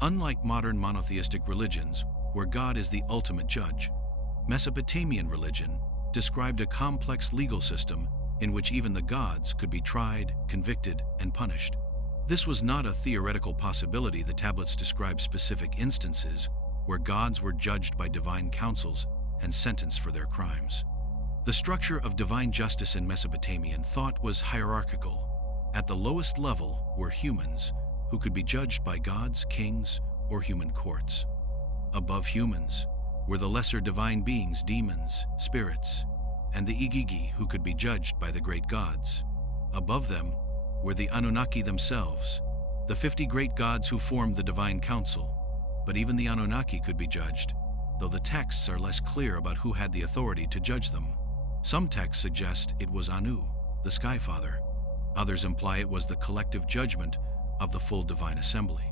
Unlike modern monotheistic religions, where God is the ultimate judge, Mesopotamian religion described a complex legal system in which even the gods could be tried, convicted, and punished. This was not a theoretical possibility. The tablets describe specific instances where gods were judged by divine councils and sentenced for their crimes. The structure of divine justice in Mesopotamian thought was hierarchical. At the lowest level were humans, who could be judged by gods, kings, or human courts. Above humans, were the lesser divine beings, demons, spirits, and the Igigi who could be judged by the great gods. Above them were the Anunnaki themselves, the 50 great gods who formed the divine council. But even the Anunnaki could be judged, though the texts are less clear about who had the authority to judge them. Some texts suggest it was Anu, the Sky Father. Others imply it was the collective judgment of the full divine assembly.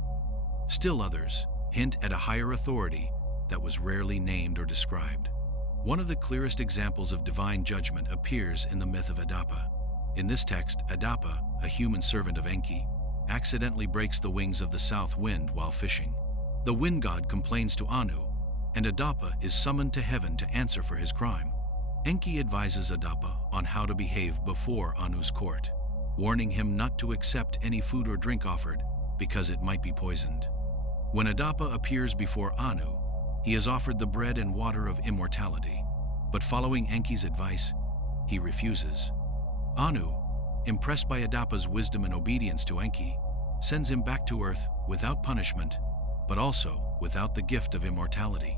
Still others hint at a higher authority that was rarely named or described. One of the clearest examples of divine judgment appears in the myth of Adapa. In this text, Adapa, a human servant of Enki, accidentally breaks the wings of the south wind while fishing. The wind god complains to Anu, and Adapa is summoned to heaven to answer for his crime. Enki advises Adapa on how to behave before Anu's court, warning him not to accept any food or drink offered because it might be poisoned. When Adapa appears before Anu, he is offered the bread and water of immortality, but following Enki's advice, he refuses. Anu, impressed by Adapa's wisdom and obedience to Enki, sends him back to Earth without punishment, but also without the gift of immortality.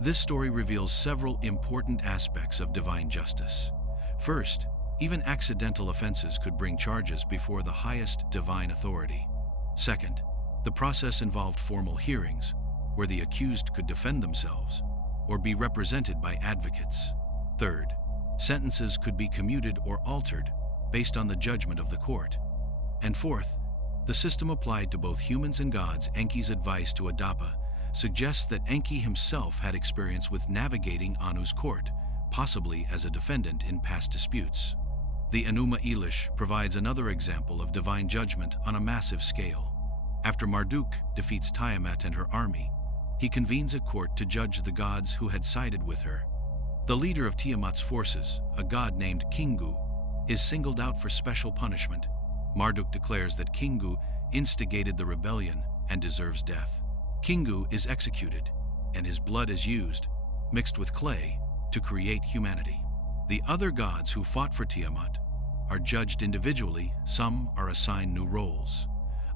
This story reveals several important aspects of divine justice. First, even accidental offenses could bring charges before the highest divine authority. Second, the process involved formal hearings, where the accused could defend themselves or be represented by advocates. Third, sentences could be commuted or altered based on the judgment of the court. And fourth, the system applied to both humans and gods. Enki's advice to Adapa suggests that Enki himself had experience with navigating Anu's court, possibly as a defendant in past disputes. The Enuma Elish provides another example of divine judgment on a massive scale. After Marduk defeats Tiamat and her army, he convenes a court to judge the gods who had sided with her. The leader of Tiamat's forces, a god named Kingu, is singled out for special punishment. Marduk declares that Kingu instigated the rebellion and deserves death. Kingu is executed, and his blood is used, mixed with clay, to create humanity. The other gods who fought for Tiamat are judged individually. Some are assigned new roles.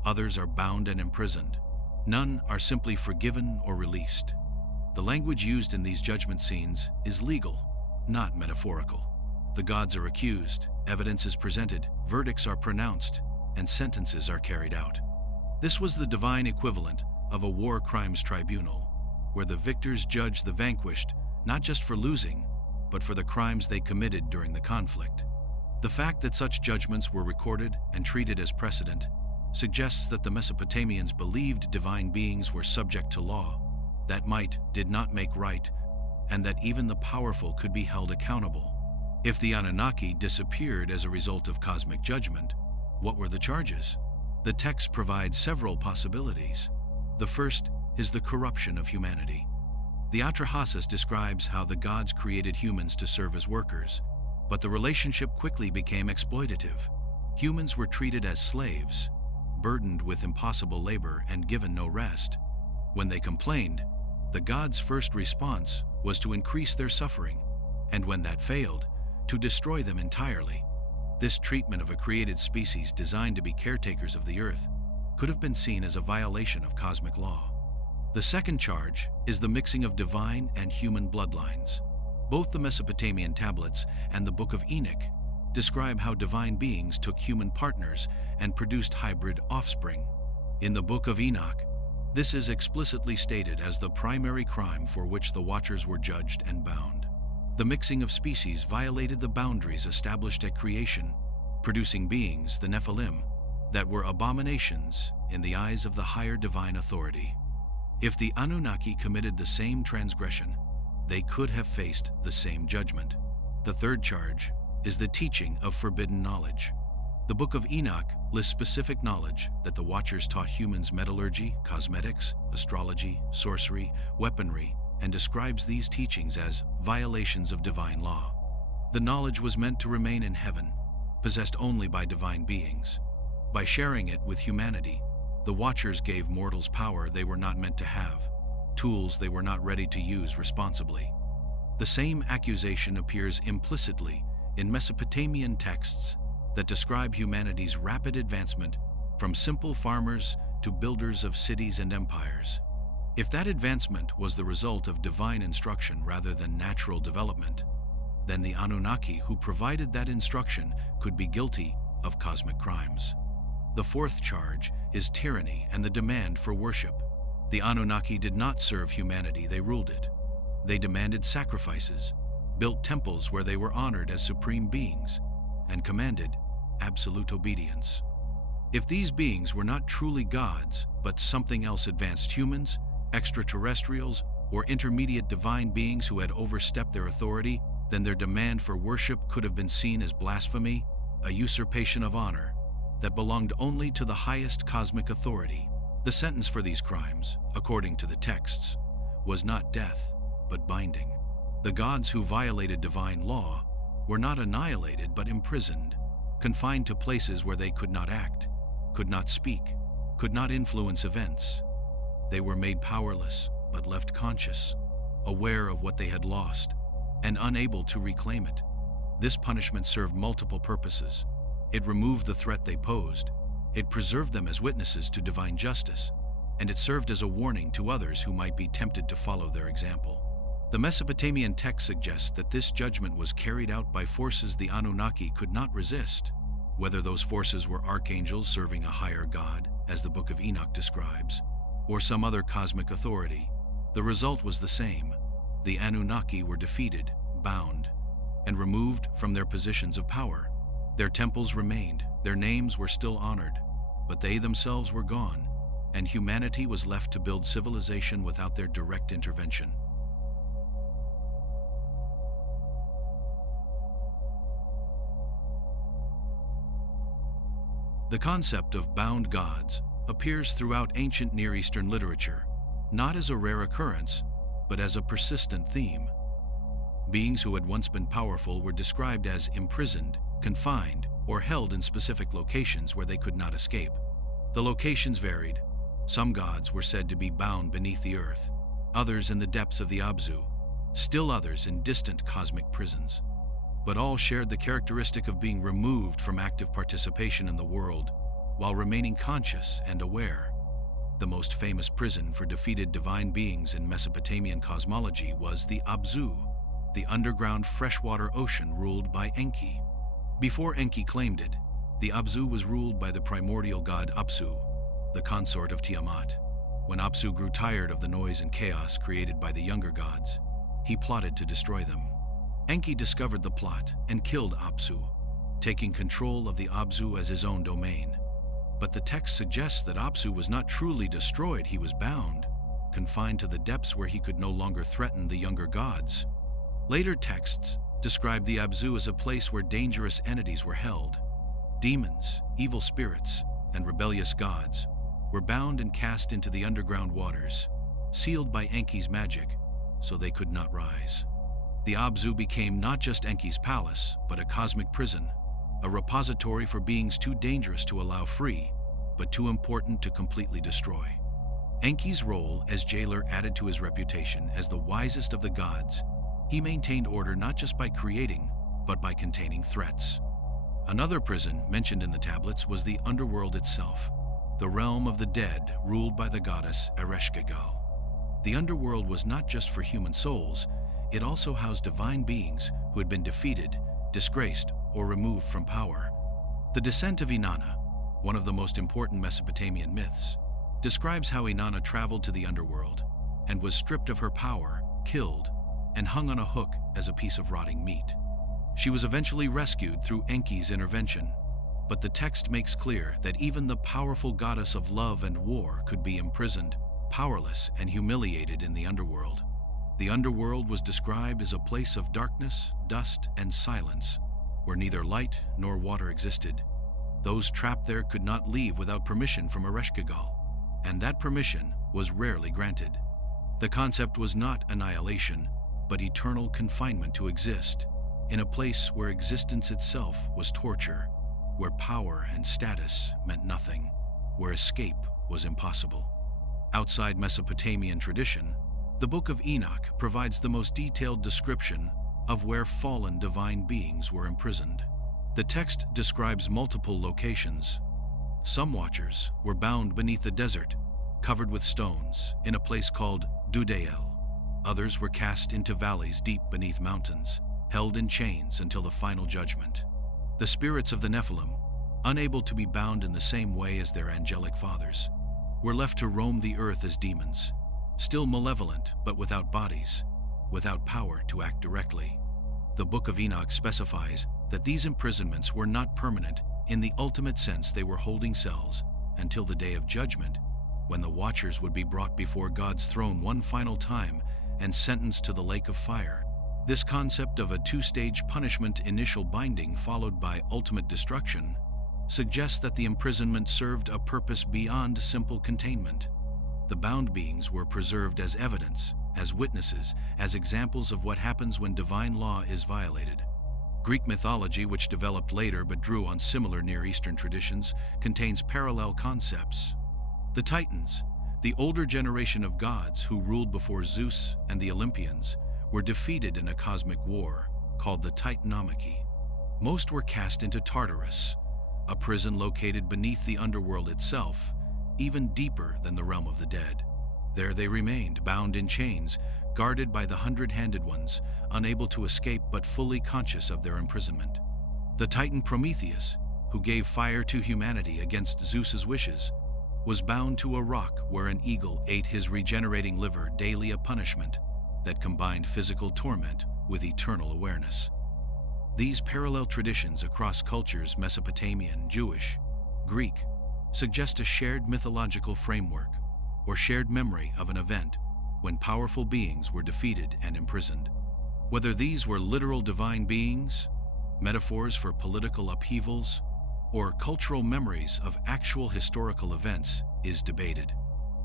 Others are bound and imprisoned. None are simply forgiven or released. The language used in these judgment scenes is legal, not metaphorical. The gods are accused, evidence is presented, verdicts are pronounced, and sentences are carried out. This was the divine equivalent of a war crimes tribunal, where the victors judge the vanquished not just for losing, but for the crimes they committed during the conflict. The fact that such judgments were recorded and treated as precedent suggests that the Mesopotamians believed divine beings were subject to law, that might did not make right, and that even the powerful could be held accountable. If the Anunnaki disappeared as a result of cosmic judgment, what were the charges? The text provides several possibilities. The first is the corruption of humanity. The Atrahasis describes how the gods created humans to serve as workers, but the relationship quickly became exploitative. Humans were treated as slaves, burdened with impossible labor and given no rest. When they complained, the gods' first response was to increase their suffering, and when that failed, to destroy them entirely. This treatment of a created species designed to be caretakers of the earth could have been seen as a violation of cosmic law. The second charge is the mixing of divine and human bloodlines. Both the Mesopotamian tablets and the Book of Enoch describe how divine beings took human partners and produced hybrid offspring. In the Book of Enoch, this is explicitly stated as the primary crime for which the Watchers were judged and bound. The mixing of species violated the boundaries established at creation, producing beings, the Nephilim, that were abominations in the eyes of the higher divine authority. If the Anunnaki committed the same transgression, they could have faced the same judgment. The third charge is the teaching of forbidden knowledge. The Book of Enoch lists specific knowledge that the Watchers taught humans: metallurgy, cosmetics, astrology, sorcery, weaponry, and describes these teachings as violations of divine law. The knowledge was meant to remain in heaven, possessed only by divine beings. By sharing it with humanity, the Watchers gave mortals power they were not meant to have, tools they were not ready to use responsibly. The same accusation appears implicitly in Mesopotamian texts that describe humanity's rapid advancement from simple farmers to builders of cities and empires. If that advancement was the result of divine instruction rather than natural development, then the Anunnaki who provided that instruction could be guilty of cosmic crimes. The fourth charge is tyranny and the demand for worship. The Anunnaki did not serve humanity, they ruled it. They demanded sacrifices, built temples where they were honored as supreme beings, and commanded absolute obedience. If these beings were not truly gods, but something else, advanced humans, extraterrestrials, or intermediate divine beings who had overstepped their authority, then their demand for worship could have been seen as blasphemy, a usurpation of honor that belonged only to the highest cosmic authority. The sentence for these crimes, according to the texts, was not death, but binding. The gods who violated divine law were not annihilated but imprisoned, confined to places where they could not act, could not speak, could not influence events. They were made powerless but left conscious, aware of what they had lost, and unable to reclaim it. This punishment served multiple purposes. It removed the threat they posed, it preserved them as witnesses to divine justice, and it served as a warning to others who might be tempted to follow their example. The Mesopotamian text suggests that this judgment was carried out by forces the Anunnaki could not resist. Whether those forces were archangels serving a higher god, as the Book of Enoch describes, or some other cosmic authority, the result was the same. The Anunnaki were defeated, bound, and removed from their positions of power. Their temples remained, their names were still honored, but they themselves were gone, and humanity was left to build civilization without their direct intervention. The concept of bound gods appears throughout ancient Near Eastern literature, not as a rare occurrence, but as a persistent theme. Beings who had once been powerful were described as imprisoned, confined, or held in specific locations where they could not escape. The locations varied. Some gods were said to be bound beneath the earth, others in the depths of the Abzu, still others in distant cosmic prisons. But all shared the characteristic of being removed from active participation in the world while remaining conscious and aware. The most famous prison for defeated divine beings in Mesopotamian cosmology was the Abzu, the underground freshwater ocean ruled by Enki. Before Enki claimed it, the Abzu was ruled by the primordial god Apsu, the consort of Tiamat. When Apsu grew tired of the noise and chaos created by the younger gods, he plotted to destroy them. Enki discovered the plot and killed Apsu, taking control of the Abzu as his own domain. But the text suggests that Apsu was not truly destroyed, he was bound, confined to the depths where he could no longer threaten the younger gods. Later texts describe the Abzu as a place where dangerous entities were held. Demons, evil spirits, and rebellious gods were bound and cast into the underground waters, sealed by Enki's magic, so they could not rise. The Abzu became not just Enki's palace, but a cosmic prison, a repository for beings too dangerous to allow free, but too important to completely destroy. Enki's role as jailer added to his reputation as the wisest of the gods. He maintained order not just by creating, but by containing threats. Another prison mentioned in the tablets was the underworld itself, the realm of the dead ruled by the goddess Ereshkigal. The underworld was not just for human souls, it also housed divine beings who had been defeated, disgraced, or removed from power. The descent of Inanna, one of the most important Mesopotamian myths, describes how Inanna traveled to the underworld and was stripped of her power, killed, and hung on a hook as a piece of rotting meat. She was eventually rescued through Enki's intervention, but the text makes clear that even the powerful goddess of love and war could be imprisoned, powerless, and humiliated in the underworld. The underworld was described as a place of darkness, dust, and silence, where neither light nor water existed. Those trapped there could not leave without permission from Ereshkigal, and that permission was rarely granted. The concept was not annihilation, but eternal confinement to exist, in a place where existence itself was torture, where power and status meant nothing, where escape was impossible. Outside Mesopotamian tradition, the Book of Enoch provides the most detailed description of where fallen divine beings were imprisoned. The text describes multiple locations. Some watchers were bound beneath the desert, covered with stones, in a place called Dudael. Others were cast into valleys deep beneath mountains, held in chains until the final judgment. The spirits of the Nephilim, unable to be bound in the same way as their angelic fathers, were left to roam the earth as demons, still malevolent but without bodies, without power to act directly. The Book of Enoch specifies that these imprisonments were not permanent in the ultimate sense. They were holding cells until the day of judgment, when the watchers would be brought before God's throne one final time and sentenced to the lake of fire. This concept of a two-stage punishment, initial binding followed by ultimate destruction, suggests that the imprisonment served a purpose beyond simple containment. The bound beings were preserved as evidence, as witnesses, as examples of what happens when divine law is violated. Greek mythology, which developed later but drew on similar Near Eastern traditions, contains parallel concepts. The Titans, the older generation of gods who ruled before Zeus and the Olympians, were defeated in a cosmic war called the Titanomachy. Most were cast into Tartarus, a prison located beneath the underworld itself, even deeper than the realm of the dead. There they remained, bound in chains, guarded by the hundred-handed ones, unable to escape but fully conscious of their imprisonment. The Titan Prometheus, who gave fire to humanity against Zeus's wishes, was bound to a rock where an eagle ate his regenerating liver daily, a punishment that combined physical torment with eternal awareness. These parallel traditions across cultures, Mesopotamian, Jewish, Greek, suggest a shared mythological framework or shared memory of an event when powerful beings were defeated and imprisoned. Whether these were literal divine beings, metaphors for political upheavals, or cultural memories of actual historical events is debated.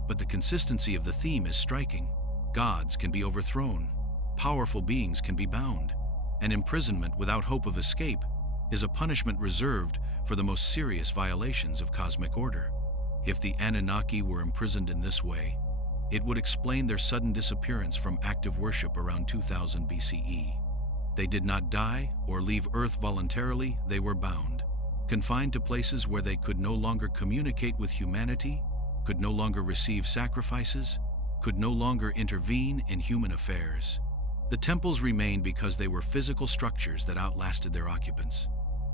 But the consistency of the theme is striking. Gods can be overthrown, powerful beings can be bound, and imprisonment without hope of escape is a punishment reserved for the most serious violations of cosmic order. If the Anunnaki were imprisoned in this way, it would explain their sudden disappearance from active worship around 2000 BCE. They did not die or leave Earth voluntarily, they were bound, confined to places where they could no longer communicate with humanity, could no longer receive sacrifices, could no longer intervene in human affairs. The temples remained because they were physical structures that outlasted their occupants.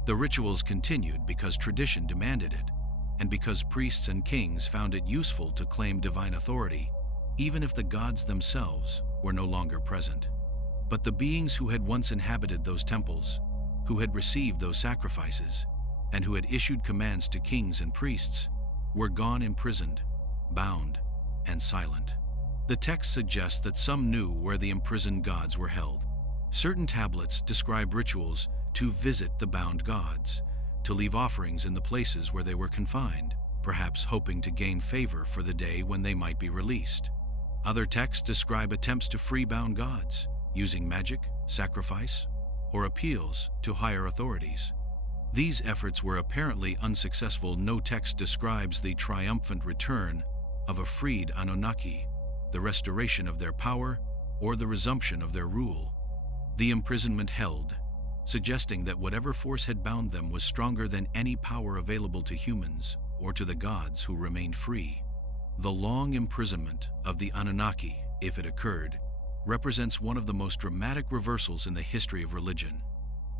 The rituals continued because tradition demanded it, and because priests and kings found it useful to claim divine authority, even if the gods themselves were no longer present. But the beings who had once inhabited those temples, who had received those sacrifices, and who had issued commands to kings and priests, were gone, imprisoned, bound, and silent. The text suggests that some knew where the imprisoned gods were held. Certain tablets describe rituals to visit the bound gods, to leave offerings in the places where they were confined, perhaps hoping to gain favor for the day when they might be released. Other texts describe attempts to free bound gods, using magic, sacrifice, or appeals to higher authorities. These efforts were apparently unsuccessful. No text describes the triumphant return of a freed Anunnaki, the restoration of their power, or the resumption of their rule. The imprisonment held, suggesting that whatever force had bound them was stronger than any power available to humans or to the gods who remained free. The long imprisonment of the Anunnaki, if it occurred, represents one of the most dramatic reversals in the history of religion.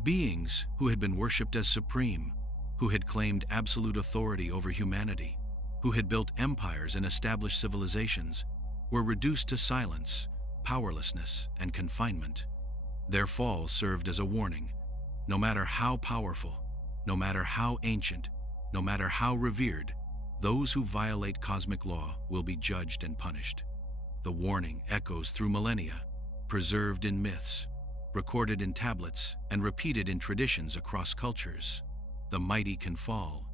Beings who had been worshipped as supreme, who had claimed absolute authority over humanity, who had built empires and established civilizations, were reduced to silence, powerlessness, and confinement. Their fall served as a warning. No matter how powerful, no matter how ancient, no matter how revered, those who violate cosmic law will be judged and punished. The warning echoes through millennia, preserved in myths, recorded in tablets, and repeated in traditions across cultures. The mighty can fall,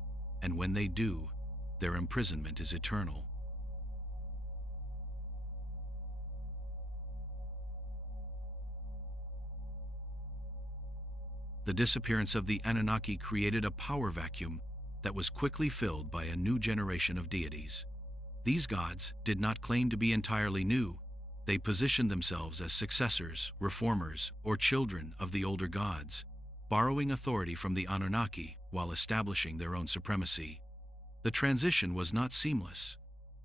and when they do, their imprisonment is eternal. The disappearance of the Anunnaki created a power vacuum that was quickly filled by a new generation of deities. These gods did not claim to be entirely new. They positioned themselves as successors, reformers, or children of the older gods, borrowing authority from the Anunnaki while establishing their own supremacy. The transition was not seamless.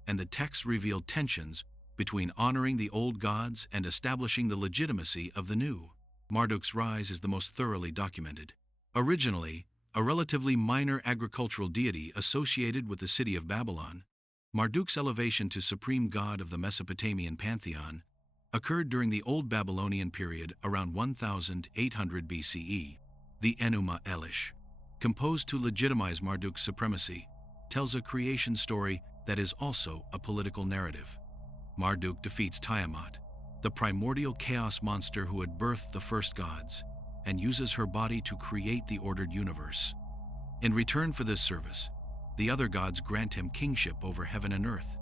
and the texts revealed tensions between honoring the old gods and establishing the legitimacy of the new. Marduk's rise is the most thoroughly documented. Originally, a relatively minor agricultural deity associated with the city of Babylon, Marduk's elevation to supreme god of the Mesopotamian pantheon occurred during the Old Babylonian period around 1800 BCE. The Enuma Elish, composed to legitimize Marduk's supremacy, tells a creation story that is also a political narrative. Marduk defeats Tiamat, the primordial chaos monster who had birthed the first gods, and uses her body to create the ordered universe. In return for this service, the other gods grant him kingship over heaven and earth.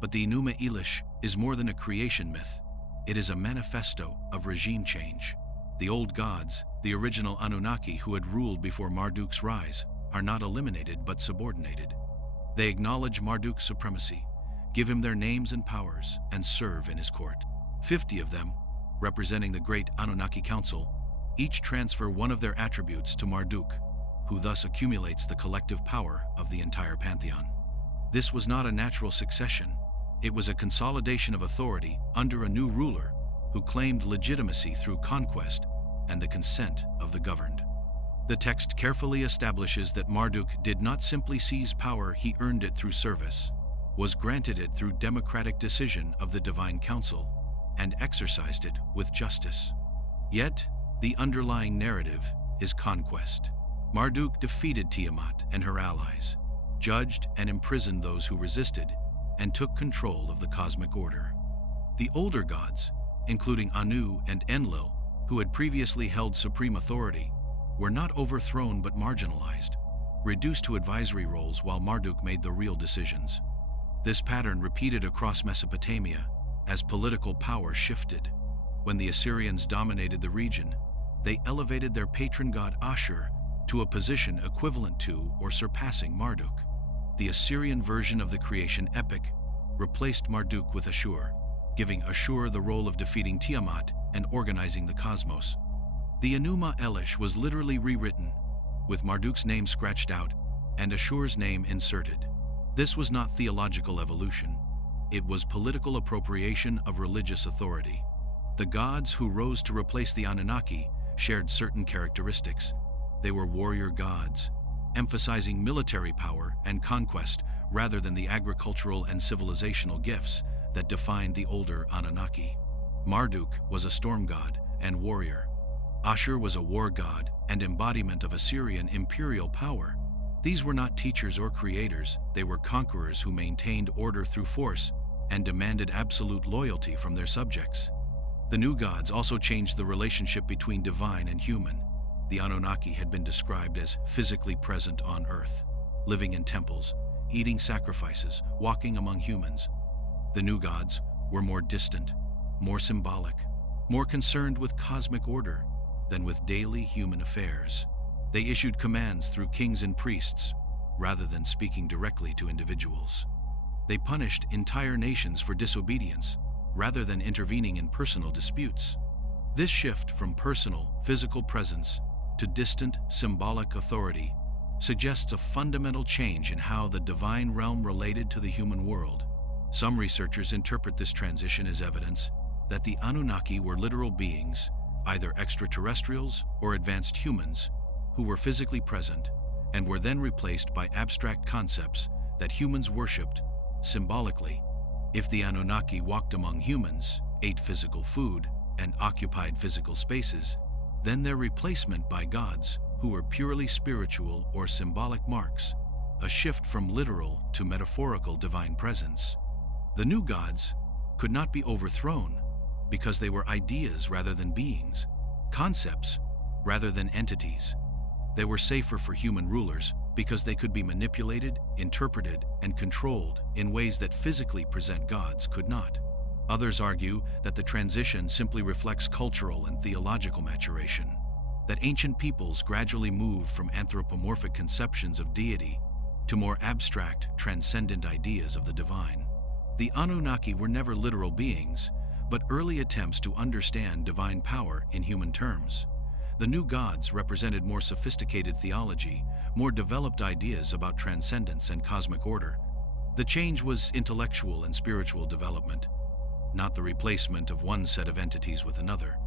But the Enuma Elish is more than a creation myth. It is a manifesto of regime change. The old gods, the original Anunnaki who had ruled before Marduk's rise, are not eliminated but subordinated. They acknowledge Marduk's supremacy, give him their names and powers, and serve in his court. 50 of them, representing the great Anunnaki Council, each transfer one of their attributes to Marduk, who thus accumulates the collective power of the entire pantheon. This was not a natural succession. It was a consolidation of authority under a new ruler who claimed legitimacy through conquest and the consent of the governed. The text carefully establishes that Marduk did not simply seize power, he earned it through service, was granted it through democratic decision of the divine council, and exercised it with justice. Yet, the underlying narrative is conquest. Marduk defeated Tiamat and her allies, judged and imprisoned those who resisted, and took control of the cosmic order. The older gods, including Anu and Enlil, who had previously held supreme authority, were not overthrown but marginalized, reduced to advisory roles while Marduk made the real decisions. This pattern repeated across Mesopotamia as political power shifted. When the Assyrians dominated the region, they elevated their patron god Ashur to a position equivalent to or surpassing Marduk. The Assyrian version of the creation epic replaced Marduk with Ashur, giving Ashur the role of defeating Tiamat and organizing the cosmos. The Enuma Elish was literally rewritten, with Marduk's name scratched out and Ashur's name inserted. This was not theological evolution. It was political appropriation of religious authority. The gods who rose to replace the Anunnaki shared certain characteristics. They were warrior gods, emphasizing military power and conquest rather than the agricultural and civilizational gifts that defined the older Anunnaki. Marduk was a storm god and warrior. Ashur was a war god and embodiment of Assyrian imperial power. These were not teachers or creators, they were conquerors who maintained order through force and demanded absolute loyalty from their subjects. The new gods also changed the relationship between divine and human. The Anunnaki had been described as physically present on Earth, living in temples, eating sacrifices, walking among humans. The new gods were more distant, more symbolic, more concerned with cosmic order than with daily human affairs. They issued commands through kings and priests, rather than speaking directly to individuals. They punished entire nations for disobedience, rather than intervening in personal disputes. This shift from personal, physical presence to distant, symbolic authority suggests a fundamental change in how the divine realm related to the human world. Some researchers interpret this transition as evidence that the Anunnaki were literal beings, either extraterrestrials or advanced humans, who were physically present and were then replaced by abstract concepts that humans worshipped symbolically. If the Anunnaki walked among humans, ate physical food, and occupied physical spaces, then their replacement by gods who were purely spiritual or symbolic marks, a shift from literal to metaphorical divine presence. The new gods could not be overthrown because they were ideas rather than beings, concepts rather than entities. They were safer for human rulers because they could be manipulated, interpreted, and controlled in ways that physically present gods could not. Others argue that the transition simply reflects cultural and theological maturation, that ancient peoples gradually moved from anthropomorphic conceptions of deity to more abstract, transcendent ideas of the divine. The Anunnaki were never literal beings, but early attempts to understand divine power in human terms. The new gods represented more sophisticated theology, more developed ideas about transcendence and cosmic order. The change was intellectual and spiritual development, not the replacement of one set of entities with another.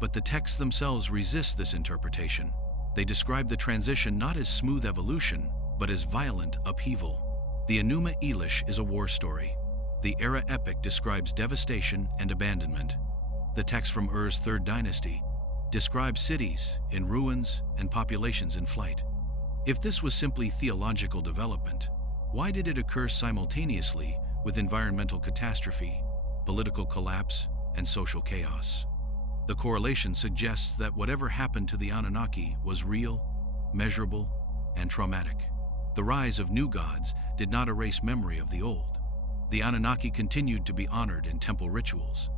But the texts themselves resist this interpretation. They describe the transition not as smooth evolution, but as violent upheaval. The Enuma Elish is a war story. The Era epic describes devastation and abandonment. The text from Ur's third dynasty describes cities in ruins and populations in flight. If this was simply theological development, why did it occur simultaneously with environmental catastrophe, political collapse, and social chaos? The correlation suggests that whatever happened to the Anunnaki was real, measurable, and traumatic. The rise of new gods did not erase memory of the old. The Anunnaki continued to be honored in temple rituals,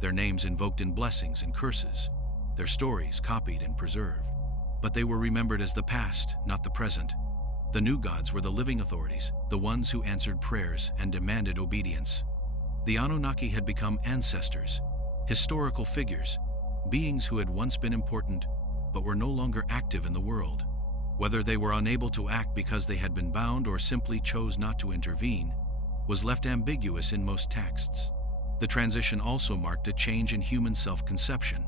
their names invoked in blessings and curses, their stories copied and preserved. But they were remembered as the past, not the present. The new gods were the living authorities, the ones who answered prayers and demanded obedience. The Anunnaki had become ancestors, historical figures, beings who had once been important but were no longer active in the world. Whether they were unable to act because they had been bound or simply chose not to intervene was left ambiguous in most texts. The transition also marked a change in human self-conception.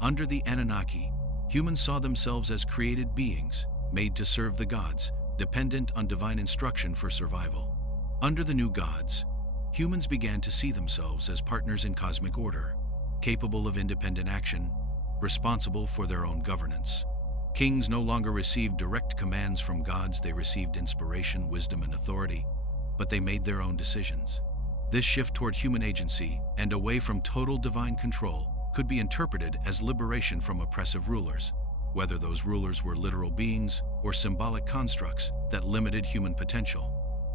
Under the Anunnaki, humans saw themselves as created beings, made to serve the gods, dependent on divine instruction for survival. Under the new gods, humans began to see themselves as partners in cosmic order, capable of independent action, responsible for their own governance. Kings no longer received direct commands from gods. They received inspiration, wisdom, and authority, but they made their own decisions. This shift toward human agency and away from total divine control could be interpreted as liberation from oppressive rulers, whether those rulers were literal beings or symbolic constructs that limited human potential.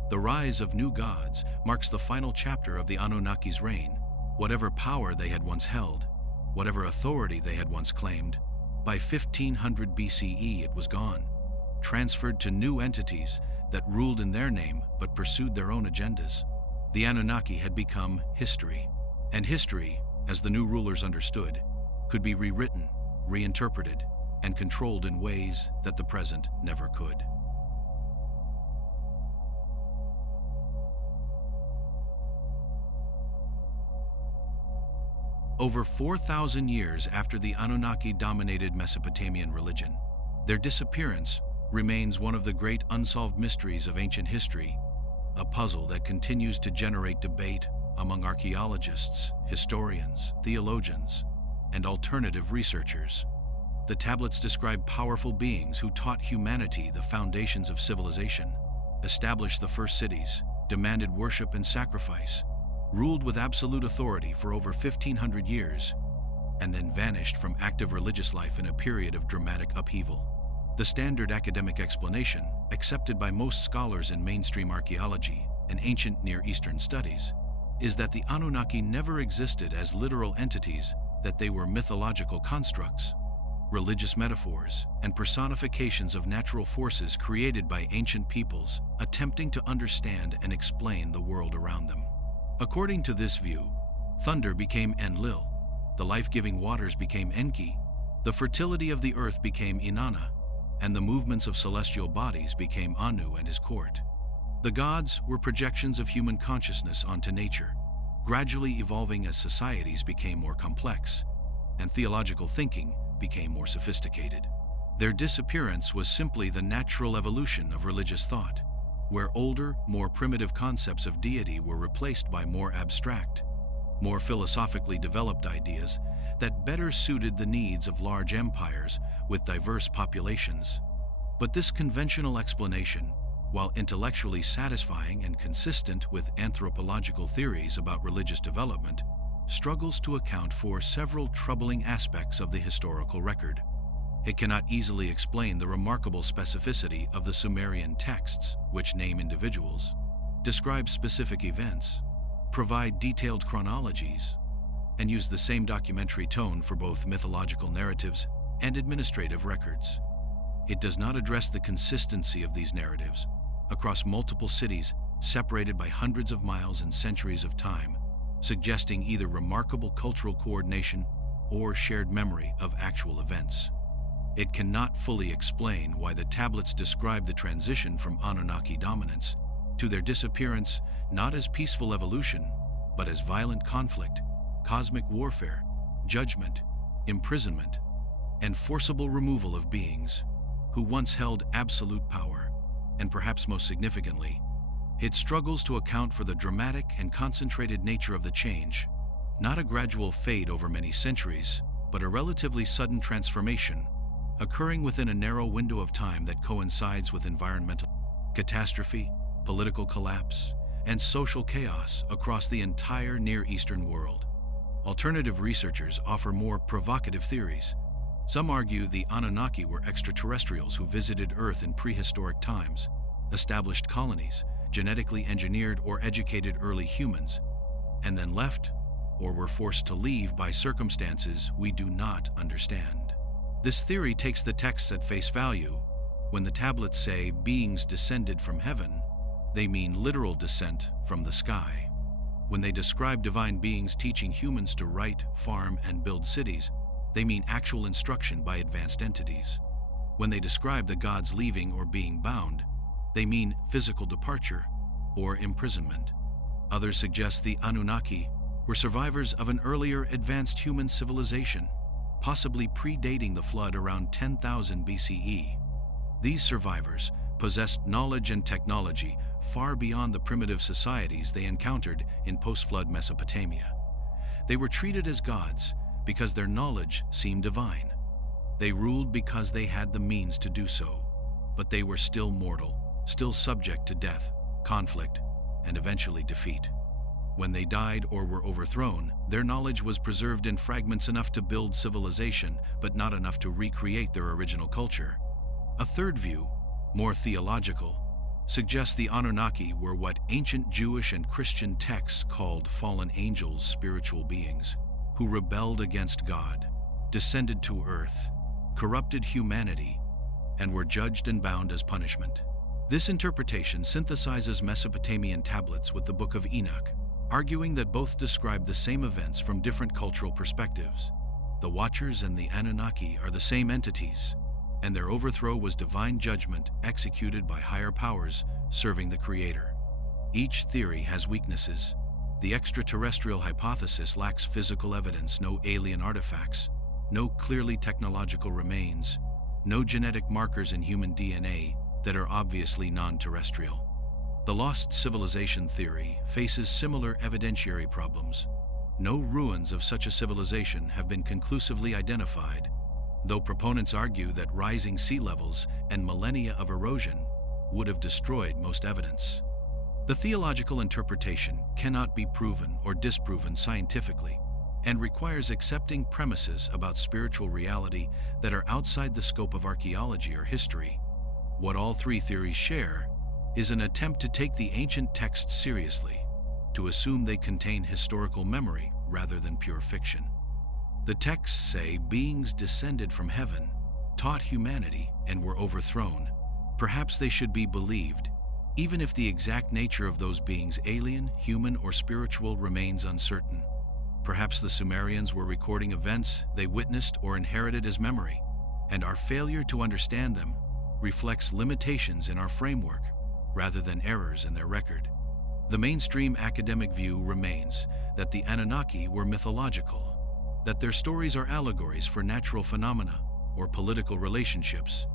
The rise of new gods marks the final chapter of the Anunnaki's reign. Whatever power they had once held, whatever authority they had once claimed, by 1500 BCE it was gone, transferred to new entities that ruled in their name but pursued their own agendas. The Anunnaki had become history, and history, as the new rulers understood, could be rewritten, reinterpreted, and controlled in ways that the present never could. Over 4,000 years after the Anunnaki dominated Mesopotamian religion, their disappearance remains one of the great unsolved mysteries of ancient history, a puzzle that continues to generate debate among archaeologists, historians, theologians, and alternative researchers. The tablets describe powerful beings who taught humanity the foundations of civilization, established the first cities, demanded worship and sacrifice, ruled with absolute authority for over 1,500 years, and then vanished from active religious life in a period of dramatic upheaval. The standard academic explanation, accepted by most scholars in mainstream archaeology and ancient Near Eastern studies, is that the Anunnaki never existed as literal entities, that they were mythological constructs, religious metaphors, and personifications of natural forces created by ancient peoples attempting to understand and explain the world around them. According to this view, thunder became Enlil, the life-giving waters became Enki, the fertility of the earth became Inanna, and the movements of celestial bodies became Anu and his court. The gods were projections of human consciousness onto nature, gradually evolving as societies became more complex, and theological thinking became more sophisticated. Their disappearance was simply the natural evolution of religious thought, where older, more primitive concepts of deity were replaced by more abstract, more philosophically developed ideas that better suited the needs of large empires with diverse populations. But this conventional explanation, while intellectually satisfying and consistent with anthropological theories about religious development, struggles to account for several troubling aspects of the historical record. It cannot easily explain the remarkable specificity of the Sumerian texts, which name individuals, describe specific events, provide detailed chronologies, and use the same documentary tone for both mythological narratives and administrative records. It does not address the consistency of these narratives across multiple cities separated by hundreds of miles and centuries of time, suggesting either remarkable cultural coordination or shared memory of actual events. It cannot fully explain why the tablets describe the transition from Anunnaki dominance to their disappearance not as peaceful evolution, but as violent conflict, cosmic warfare, judgment, imprisonment, and forcible removal of beings who once held absolute power. And perhaps most significantly, it struggles to account for the dramatic and concentrated nature of the change, not a gradual fade over many centuries, but a relatively sudden transformation, occurring within a narrow window of time that coincides with environmental catastrophe, political collapse, and social chaos across the entire Near Eastern world. Alternative researchers offer more provocative theories. Some argue the Anunnaki were extraterrestrials who visited Earth in prehistoric times, established colonies, genetically engineered or educated early humans, and then left or were forced to leave by circumstances we do not understand. This theory takes the texts at face value. When the tablets say beings descended from heaven, they mean literal descent from the sky. When they describe divine beings teaching humans to write, farm, and build cities, they mean actual instruction by advanced entities. When they describe the gods leaving or being bound, they mean physical departure or imprisonment. Others suggest the Anunnaki were survivors of an earlier advanced human civilization, possibly predating the flood around 10,000 BCE. These survivors possessed knowledge and technology far beyond the primitive societies they encountered in post-flood Mesopotamia. They were treated as gods because their knowledge seemed divine. They ruled because they had the means to do so, but they were still mortal, still subject to death, conflict, and eventually defeat. When they died or were overthrown, their knowledge was preserved in fragments enough to build civilization, but not enough to recreate their original culture. A third view, more theological, suggests the Anunnaki were what ancient Jewish and Christian texts called fallen angels, spiritual beings, who rebelled against God, descended to earth, corrupted humanity, and were judged and bound as punishment. This interpretation synthesizes Mesopotamian tablets with the Book of Enoch, arguing that both describe the same events from different cultural perspectives. The Watchers and the Anunnaki are the same entities, and their overthrow was divine judgment executed by higher powers serving the Creator. Each theory has weaknesses. The extraterrestrial hypothesis lacks physical evidence, no alien artifacts, no clearly technological remains, no genetic markers in human DNA that are obviously non-terrestrial. The lost civilization theory faces similar evidentiary problems. No ruins of such a civilization have been conclusively identified, though proponents argue that rising sea levels and millennia of erosion would have destroyed most evidence. The theological interpretation cannot be proven or disproven scientifically and requires accepting premises about spiritual reality that are outside the scope of archaeology or history. What all three theories share is an attempt to take the ancient texts seriously, to assume they contain historical memory rather than pure fiction. The texts say beings descended from heaven, taught humanity, and were overthrown. Perhaps they should be believed, even if the exact nature of those beings, alien, human, or spiritual, remains uncertain. Perhaps the Sumerians were recording events they witnessed or inherited as memory, and our failure to understand them reflects limitations in our framework rather than errors in their record. The mainstream academic view remains that the Anunnaki were mythological, that their stories are allegories for natural phenomena or political relationships,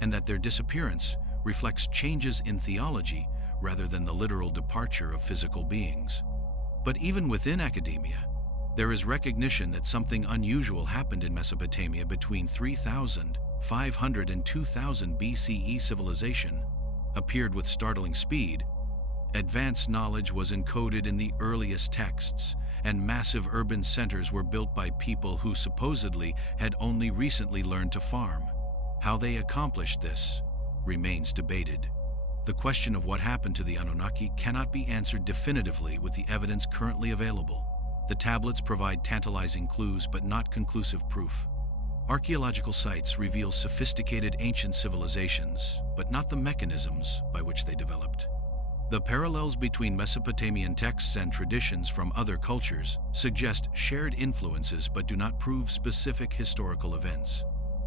and that their disappearance reflects changes in theology rather than the literal departure of physical beings. But even within academia, there is recognition that something unusual happened in Mesopotamia between 3,500 and 2000 BCE. Civilization appeared with startling speed. Advanced knowledge was encoded in the earliest texts, and massive urban centers were built by people who supposedly had only recently learned to farm. How they accomplished this remains debated. The question of what happened to the Anunnaki cannot be answered definitively with the evidence currently available. The tablets provide tantalizing clues but not conclusive proof. Archaeological sites reveal sophisticated ancient civilizations, but not the mechanisms by which they developed. The parallels between Mesopotamian texts and traditions from other cultures suggest shared influences but do not prove specific historical events.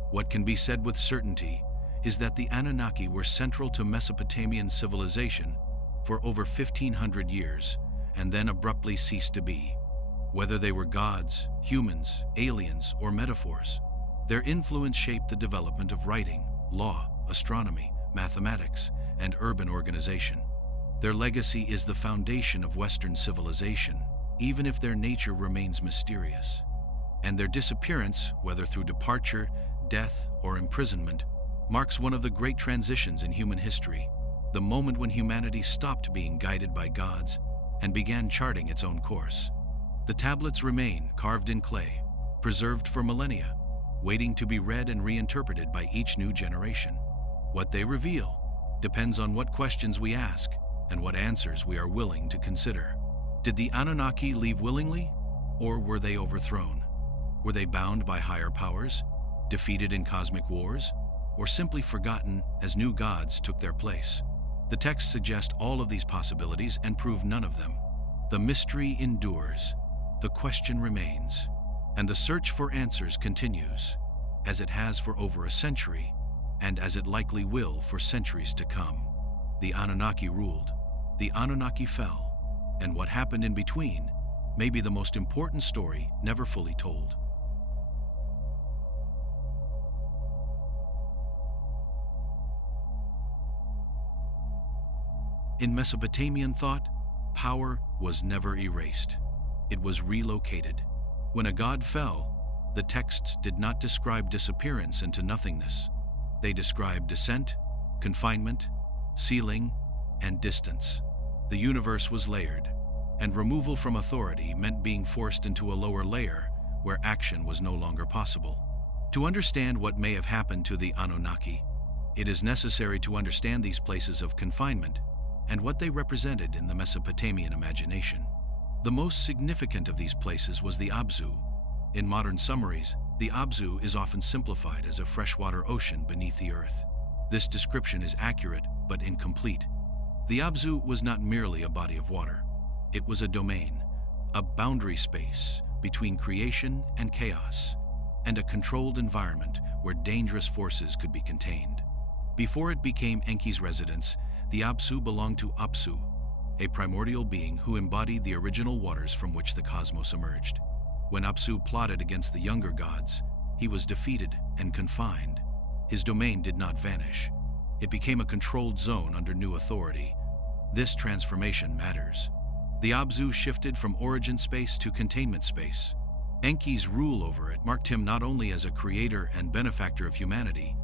What can be said with certainty is that the Anunnaki were central to Mesopotamian civilization for over 1,500 years and then abruptly ceased to be. Whether they were gods, humans, aliens, or metaphors, their influence shaped the development of writing, law, astronomy, mathematics, and urban organization. Their legacy is the foundation of Western civilization, even if their nature remains mysterious. And their disappearance, whether through departure, death, or imprisonment, marks one of the great transitions in human history, the moment when humanity stopped being guided by gods and began charting its own course. The tablets remain carved in clay, preserved for millennia, waiting to be read and reinterpreted by each new generation. What they reveal depends on what questions we ask and what answers we are willing to consider. Did the Anunnaki leave willingly, or were they overthrown? Were they bound by higher powers, defeated in cosmic wars, or simply forgotten as new gods took their place? The texts suggest all of these possibilities and prove none of them. The mystery endures, the question remains, and the search for answers continues, as it has for over a century, and as it likely will for centuries to come. The Anunnaki ruled, the Anunnaki fell, and what happened in between may be the most important story never fully told. In Mesopotamian thought, power was never erased. It was relocated. When a god fell, the texts did not describe disappearance into nothingness. They described descent, confinement, sealing, and distance. The universe was layered, and removal from authority meant being forced into a lower layer where action was no longer possible. To understand what may have happened to the Anunnaki, it is necessary to understand these places of confinement and what they represented in the Mesopotamian imagination. The most significant of these places was the Abzu. In modern summaries, the Abzu is often simplified as a freshwater ocean beneath the earth. This description is accurate but incomplete. The Abzu was not merely a body of water. It was a domain, a boundary space between creation and chaos, and a controlled environment where dangerous forces could be contained. Before it became Enki's residence, the Abzu belonged to Apsu, a primordial being who embodied the original waters from which the cosmos emerged. When Apsu plotted against the younger gods, he was defeated and confined. His domain did not vanish. It became a controlled zone under new authority. This transformation matters. The Abzu shifted from origin space to containment space. Enki's rule over it marked him not only as a creator and benefactor of humanity,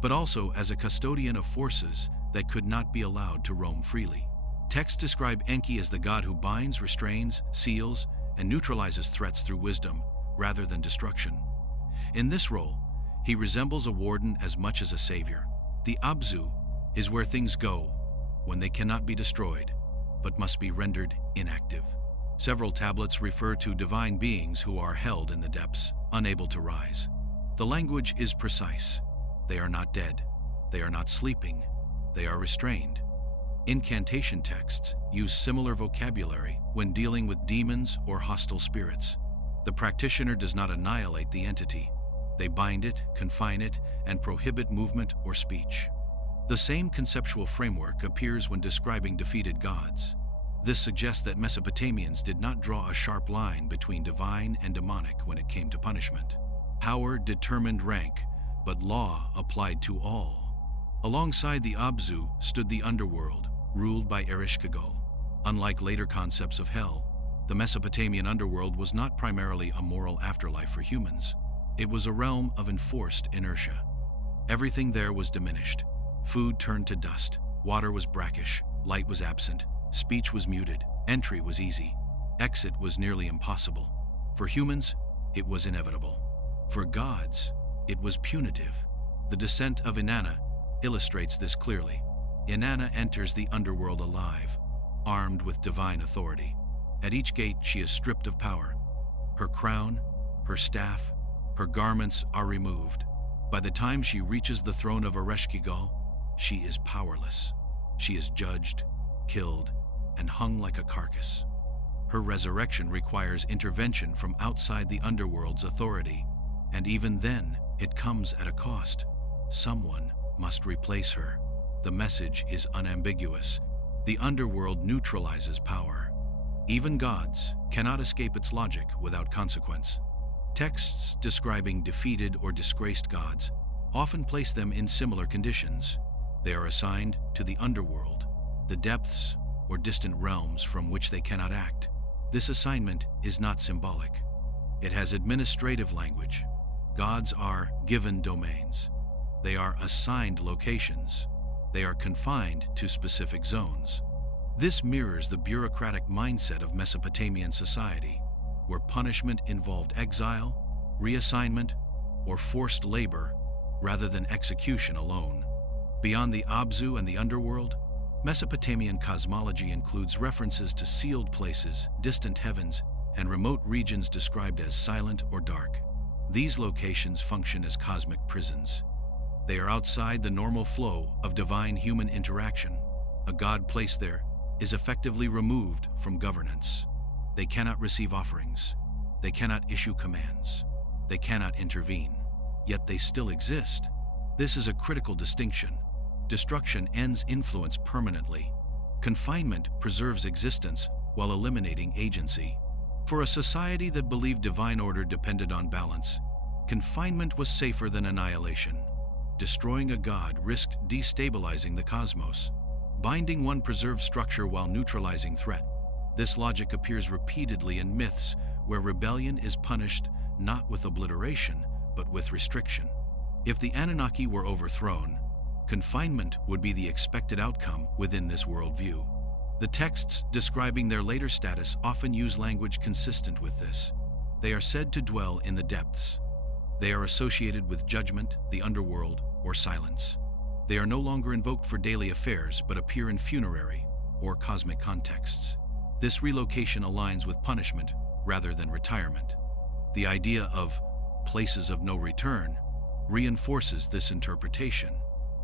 but also as a custodian of forces that could not be allowed to roam freely. Texts describe Enki as the god who binds, restrains, seals, and neutralizes threats through wisdom rather than destruction. In this role, he resembles a warden as much as a savior. The Abzu is where things go when they cannot be destroyed, but must be rendered inactive. Several tablets refer to divine beings who are held in the depths, unable to rise. The language is precise. They are not dead. They are not sleeping. They are restrained. Incantation texts use similar vocabulary when dealing with demons or hostile spirits. The practitioner does not annihilate the entity. They bind it, confine it, and prohibit movement or speech. The same conceptual framework appears when describing defeated gods. This suggests that Mesopotamians did not draw a sharp line between divine and demonic when it came to punishment. Power determined rank, but law applied to all. Alongside the Abzu stood the underworld, ruled by Ereshkigal. Unlike later concepts of hell, the Mesopotamian underworld was not primarily a moral afterlife for humans. It was a realm of enforced inertia. Everything there was diminished. Food turned to dust, water was brackish, light was absent, speech was muted, entry was easy, exit was nearly impossible. For humans, it was inevitable. For gods, it was punitive. The descent of Inanna illustrates this clearly. Inanna enters the underworld alive, armed with divine authority. At each gate, she is stripped of power. Her crown, her staff, her garments are removed. By the time she reaches the throne of Ereshkigal, she is powerless. She is judged, killed, and hung like a carcass. Her resurrection requires intervention from outside the underworld's authority, and even then, it comes at a cost. Someone must replace her. The message is unambiguous. The underworld neutralizes power. Even gods cannot escape its logic without consequence. Texts describing defeated or disgraced gods often place them in similar conditions. They are assigned to the underworld, the depths or distant realms from which they cannot act. This assignment is not symbolic. It has administrative language. Gods are given domains. They are assigned locations. They are confined to specific zones. This mirrors the bureaucratic mindset of Mesopotamian society, where punishment involved exile, reassignment, or forced labor rather than execution alone. Beyond the Abzu and the underworld, Mesopotamian cosmology includes references to sealed places, distant heavens, and remote regions described as silent or dark. These locations function as cosmic prisons. They are outside the normal flow of divine-human interaction. A god placed there is effectively removed from governance. They cannot receive offerings. They cannot issue commands. They cannot intervene. Yet they still exist. This is a critical distinction. Destruction ends influence permanently. Confinement preserves existence while eliminating agency. For a society that believed divine order depended on balance, confinement was safer than annihilation. Destroying a god risked destabilizing the cosmos. Binding one preserves structure while neutralizing threat. This logic appears repeatedly in myths where rebellion is punished not with obliteration, but with restriction. If the Anunnaki were overthrown, confinement would be the expected outcome within this worldview. The texts describing their later status often use language consistent with this. They are said to dwell in the depths. They are associated with judgment, the underworld, or silence. They are no longer invoked for daily affairs but appear in funerary or cosmic contexts. This relocation aligns with punishment rather than retirement. The idea of places of no return reinforces this interpretation.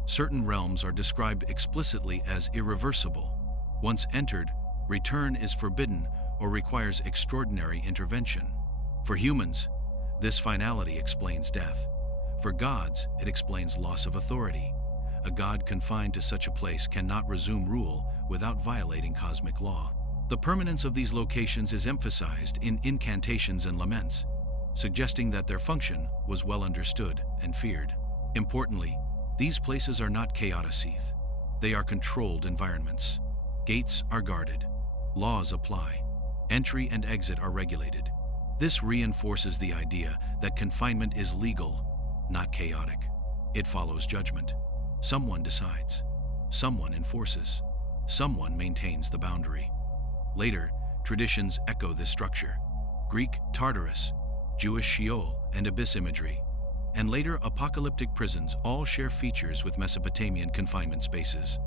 Certain realms are described explicitly as irreversible. Once entered, return is forbidden or requires extraordinary intervention. For humans, this finality explains death. For gods, it explains loss of authority. A god confined to such a place cannot resume rule without violating cosmic law. The permanence of these locations is emphasized in incantations and laments, suggesting that their function was well understood and feared. Importantly, these places are not chaotic. They are controlled environments. Gates are guarded. Laws apply. Entry and exit are regulated. This reinforces the idea that confinement is legal, not chaotic. It follows judgment. Someone decides. Someone enforces. Someone maintains the boundary. Later, traditions echo this structure. Greek Tartarus, Jewish Sheol and abyss imagery, and later apocalyptic prisons all share features with Mesopotamian confinement spaces.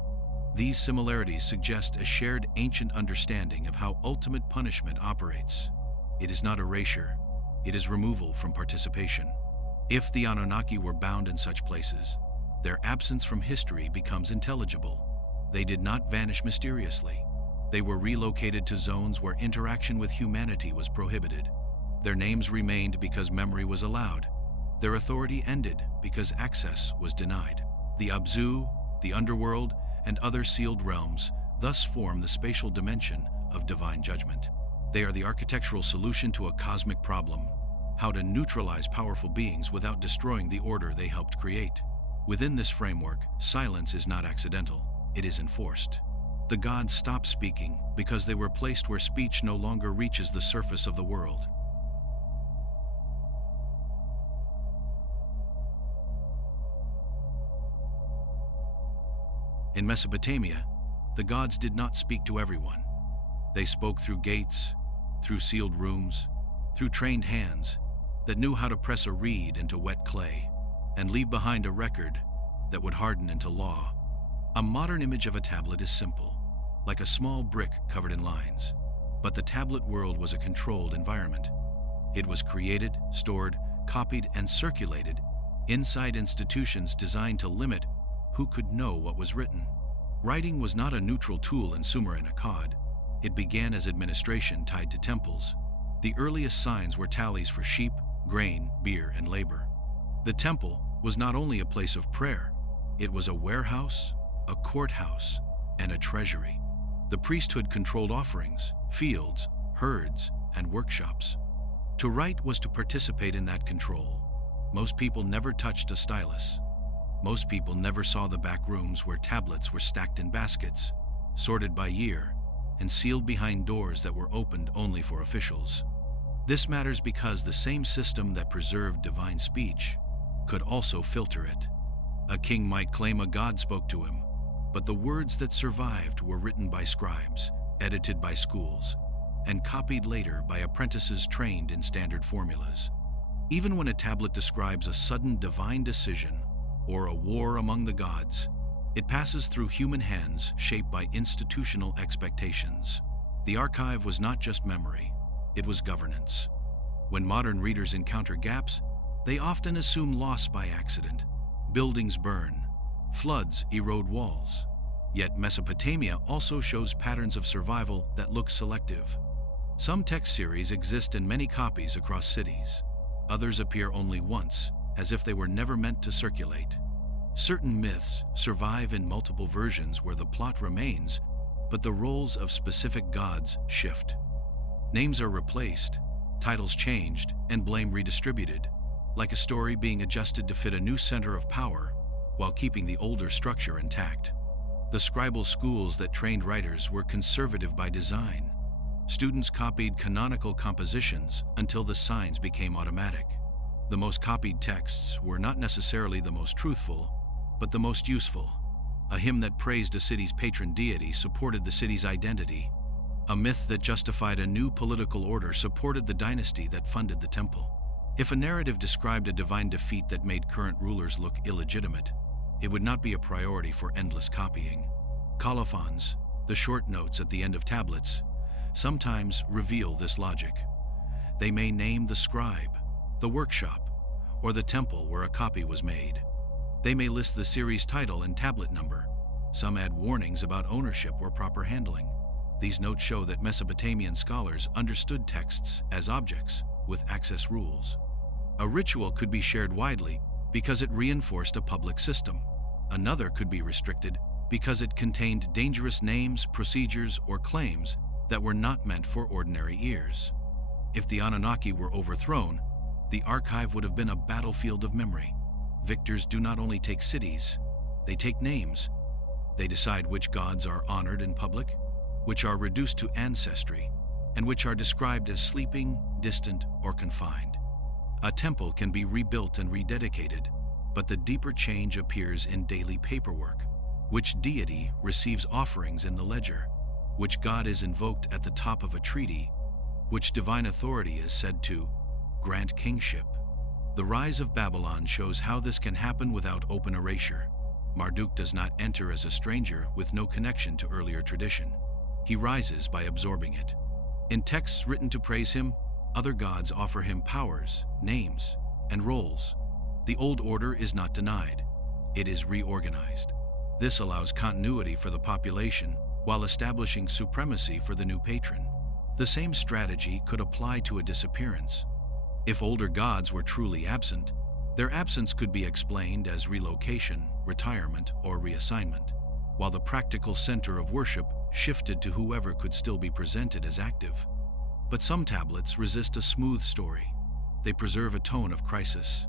These similarities suggest a shared ancient understanding of how ultimate punishment operates. It is not erasure, it is removal from participation. If the Anunnaki were bound in such places, their absence from history becomes intelligible. They did not vanish mysteriously. They were relocated to zones where interaction with humanity was prohibited. Their names remained because memory was allowed. Their authority ended because access was denied. The Abzu, the underworld, and other sealed realms thus form the spatial dimension of divine judgment. They are the architectural solution to a cosmic problem: how to neutralize powerful beings without destroying the order they helped create. Within this framework, silence is not accidental, it is enforced. The gods stopped speaking because they were placed where speech no longer reaches the surface of the world. In Mesopotamia, the gods did not speak to everyone. They spoke through gates, through sealed rooms, through trained hands that knew how to press a reed into wet clay and leave behind a record that would harden into law. A modern image of a tablet is simple, like a small brick covered in lines. But the tablet world was a controlled environment. It was created, stored, copied, and circulated inside institutions designed to limit who could know what was written. Writing was not a neutral tool in Sumerian Akkad. It began as administration tied to temples. The earliest signs were tallies for sheep, grain, beer, and labor. The temple was not only a place of prayer, it was a warehouse, a courthouse, and a treasury. The priesthood controlled offerings, fields, herds, and workshops. To write was to participate in that control. Most people never touched a stylus. Most people never saw the back rooms where tablets were stacked in baskets, sorted by year, and sealed behind doors that were opened only for officials. This matters because the same system that preserved divine speech could also filter it. A king might claim a god spoke to him, but the words that survived were written by scribes, edited by schools, and copied later by apprentices trained in standard formulas. Even when a tablet describes a sudden divine decision or a war among the gods, it passes through human hands shaped by institutional expectations. The archive was not just memory, it was governance. When modern readers encounter gaps, they often assume loss by accident. Buildings burn, floods erode walls. Yet Mesopotamia also shows patterns of survival that look selective. Some text series exist in many copies across cities. Others appear only once, as if they were never meant to circulate. Certain myths survive in multiple versions where the plot remains, but the roles of specific gods shift. Names are replaced, titles changed, and blame redistributed, like a story being adjusted to fit a new center of power while keeping the older structure intact. The scribal schools that trained writers were conservative by design. Students copied canonical compositions until the signs became automatic. The most copied texts were not necessarily the most truthful, but the most useful. A hymn that praised a city's patron deity supported the city's identity. A myth that justified a new political order supported the dynasty that funded the temple. If a narrative described a divine defeat that made current rulers look illegitimate, it would not be a priority for endless copying. Colophons, the short notes at the end of tablets, sometimes reveal this logic. They may name the scribe, the workshop, or the temple where a copy was made. They may list the series title and tablet number. Some add warnings about ownership or proper handling. These notes show that Mesopotamian scholars understood texts as objects with access rules. A ritual could be shared widely because it reinforced a public system. Another could be restricted because it contained dangerous names, procedures, or claims that were not meant for ordinary ears. If the Anunnaki were overthrown, the archive would have been a battlefield of memory. Victors do not only take cities, they take names. They decide which gods are honored in public, which are reduced to ancestry, and which are described as sleeping, distant, or confined. A temple can be rebuilt and rededicated, but the deeper change appears in daily paperwork. Which deity receives offerings in the ledger? Which god is invoked at the top of a treaty? Which divine authority is said to grant kingship? The rise of Babylon shows how this can happen without open erasure. Marduk does not enter as a stranger with no connection to earlier tradition. He rises by absorbing it. In texts written to praise him, other gods offer him powers, names, and roles. The old order is not denied. It is reorganized. This allows continuity for the population while establishing supremacy for the new patron. The same strategy could apply to a disappearance. If older gods were truly absent, their absence could be explained as relocation, retirement, or reassignment, while the practical center of worship shifted to whoever could still be presented as active. But some tablets resist a smooth story. They preserve a tone of crisis.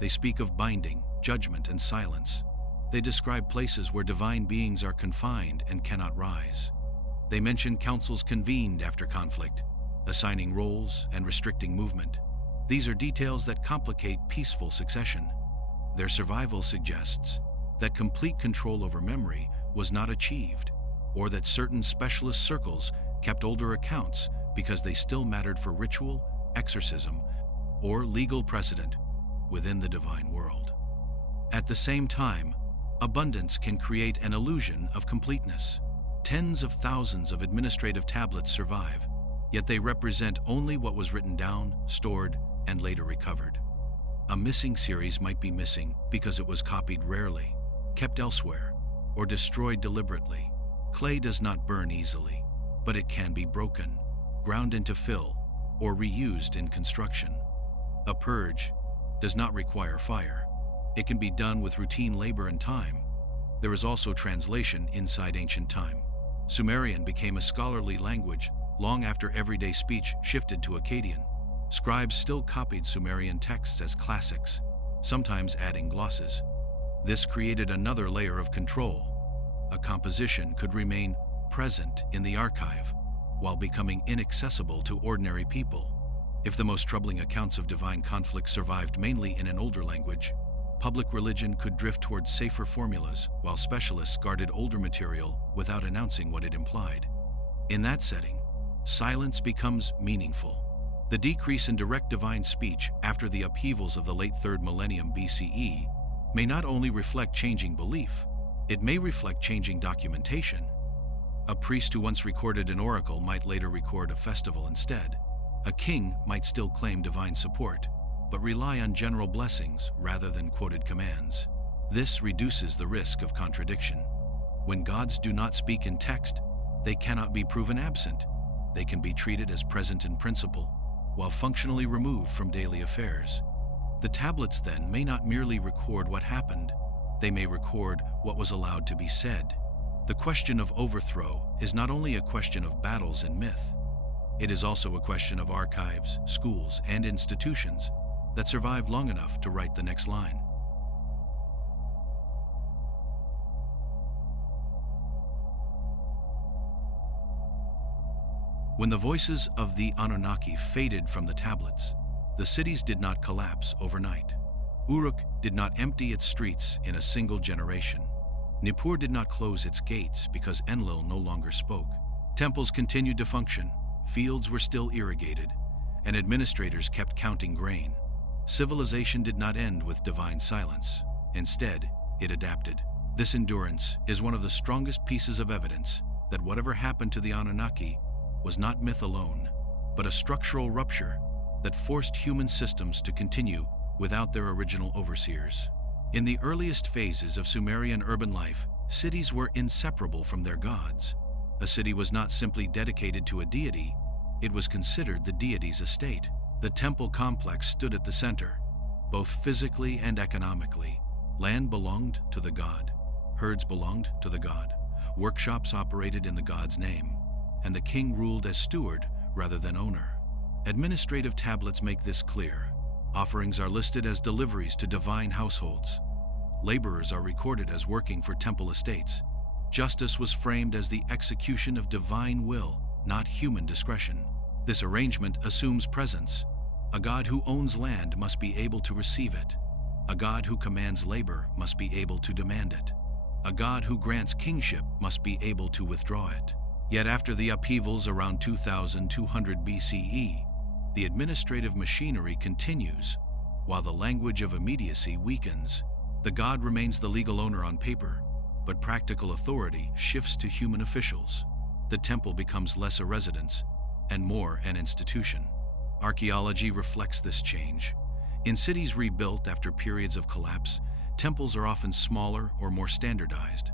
They speak of binding, judgment, and silence. They describe places where divine beings are confined and cannot rise. They mention councils convened after conflict, assigning roles and restricting movement. These are details that complicate peaceful succession. Their survival suggests that complete control over memory was not achieved, or that certain specialist circles kept older accounts because they still mattered for ritual, exorcism, or legal precedent within the divine world. At the same time, abundance can create an illusion of completeness. Tens of thousands of administrative tablets survive, yet they represent only what was written down, stored, and later recovered. A missing series might be missing because it was copied rarely, kept elsewhere, or destroyed deliberately. Clay does not burn easily, but it can be broken, ground into fill, or reused in construction. A purge does not require fire. It can be done with routine labor and time. There is also translation inside ancient time. Sumerian became a scholarly language long after everyday speech shifted to Akkadian. Scribes still copied Sumerian texts as classics, sometimes adding glosses. This created another layer of control. A composition could remain present in the archive while becoming inaccessible to ordinary people. If the most troubling accounts of divine conflict survived mainly in an older language, public religion could drift towards safer formulas while specialists guarded older material without announcing what it implied. In that setting, silence becomes meaningful. The decrease in direct divine speech after the upheavals of the late 3rd millennium BCE may not only reflect changing belief, it may reflect changing documentation. A priest who once recorded an oracle might later record a festival instead. A king might still claim divine support, but rely on general blessings rather than quoted commands. This reduces the risk of contradiction. When gods do not speak in text, they cannot be proven absent. They can be treated as present in principle, while functionally removed from daily affairs. The tablets then may not merely record what happened, they may record what was allowed to be said. The question of overthrow is not only a question of battles and myth, it is also a question of archives, schools, and institutions that survived long enough to write the next line. When the voices of the Anunnaki faded from the tablets, the cities did not collapse overnight. Uruk did not empty its streets in a single generation. Nippur did not close its gates because Enlil no longer spoke. Temples continued to function, fields were still irrigated, and administrators kept counting grain. Civilization did not end with divine silence. Instead, it adapted. This endurance is one of the strongest pieces of evidence that whatever happened to the Anunnaki was not myth alone, but a structural rupture that forced human systems to continue without their original overseers. In the earliest phases of Sumerian urban life, cities were inseparable from their gods. A city was not simply dedicated to a deity, it was considered the deity's estate. The temple complex stood at the center, both physically and economically. Land belonged to the god, herds belonged to the god, workshops operated in the god's name, and the king ruled as steward rather than owner. Administrative tablets make this clear. Offerings are listed as deliveries to divine households. Laborers are recorded as working for temple estates. Justice was framed as the execution of divine will, not human discretion. This arrangement assumes presence. A god who owns land must be able to receive it. A god who commands labor must be able to demand it. A god who grants kingship must be able to withdraw it. Yet after the upheavals around 2200 BCE, the administrative machinery continues. While the language of immediacy weakens, the god remains the legal owner on paper, but practical authority shifts to human officials. The temple becomes less a residence and more an institution. Archaeology reflects this change. In cities rebuilt after periods of collapse, temples are often smaller or more standardized.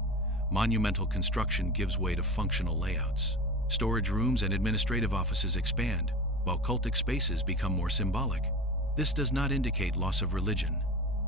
Monumental construction gives way to functional layouts. Storage rooms and administrative offices expand, while cultic spaces become more symbolic. This does not indicate loss of religion.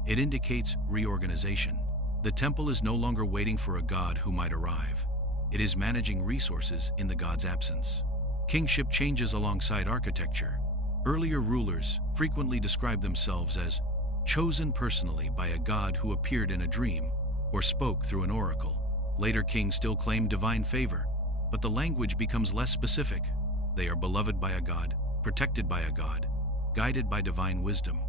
It indicates reorganization. The temple is no longer waiting for a god who might arrive. It is managing resources in the god's absence. Kingship changes alongside architecture. Earlier rulers frequently described themselves as chosen personally by a god who appeared in a dream or spoke through an oracle. Later kings still claim divine favor, but the language becomes less specific. They are beloved by a god, protected by a god, guided by divine wisdom.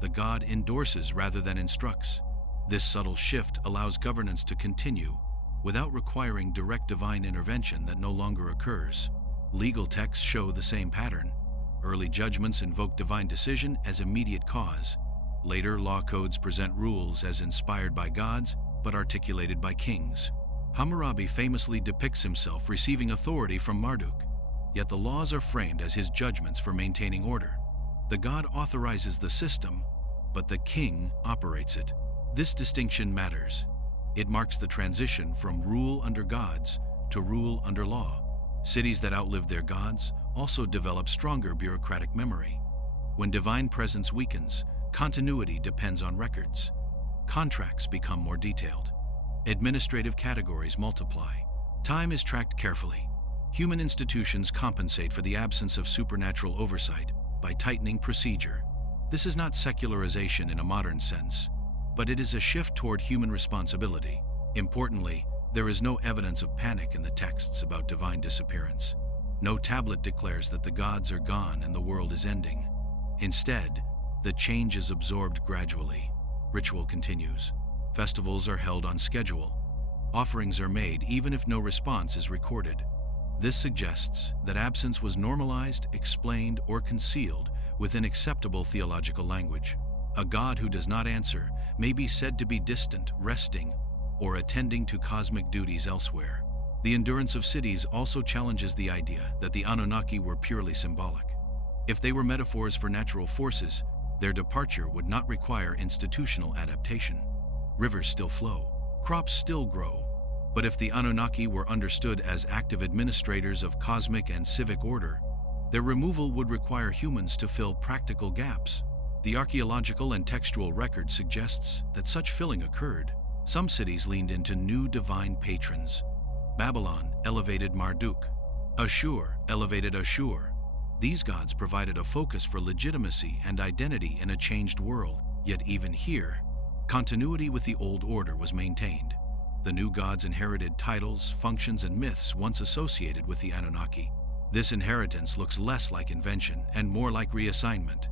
The god endorses rather than instructs. This subtle shift allows governance to continue without requiring direct divine intervention that no longer occurs. Legal texts show the same pattern. Early judgments invoke divine decision as immediate cause. Later law codes present rules as inspired by gods but articulated by kings. Hammurabi famously depicts himself receiving authority from Marduk, yet the laws are framed as his judgments for maintaining order. The god authorizes the system, but the king operates it. This distinction matters. It marks the transition from rule under gods to rule under law. Cities that outlive their gods also develop stronger bureaucratic memory. When divine presence weakens, continuity depends on records. Contracts become more detailed. Administrative categories multiply. Time is tracked carefully. Human institutions compensate for the absence of supernatural oversight by tightening procedure. This is not secularization in a modern sense, but it is a shift toward human responsibility. Importantly, there is no evidence of panic in the texts about divine disappearance. No tablet declares that the gods are gone and the world is ending. Instead, the change is absorbed gradually. Ritual continues. Festivals are held on schedule. Offerings are made even if no response is recorded. This suggests that absence was normalized, explained, or concealed within acceptable theological language. A God who does not answer may be said to be distant, resting, or attending to cosmic duties elsewhere. The endurance of cities also challenges the idea that the Anunnaki were purely symbolic. If they were metaphors for natural forces, their departure would not require institutional adaptation. Rivers still flow, crops still grow. But if the Anunnaki were understood as active administrators of cosmic and civic order, their removal would require humans to fill practical gaps. The archaeological and textual record suggests that such filling occurred. Some cities leaned into new divine patrons. Babylon elevated Marduk. Ashur elevated Ashur. These gods provided a focus for legitimacy and identity in a changed world. Yet even here, continuity with the old order was maintained. The new gods inherited titles, functions, and myths once associated with the Anunnaki. This inheritance looks less like invention and more like reassignment.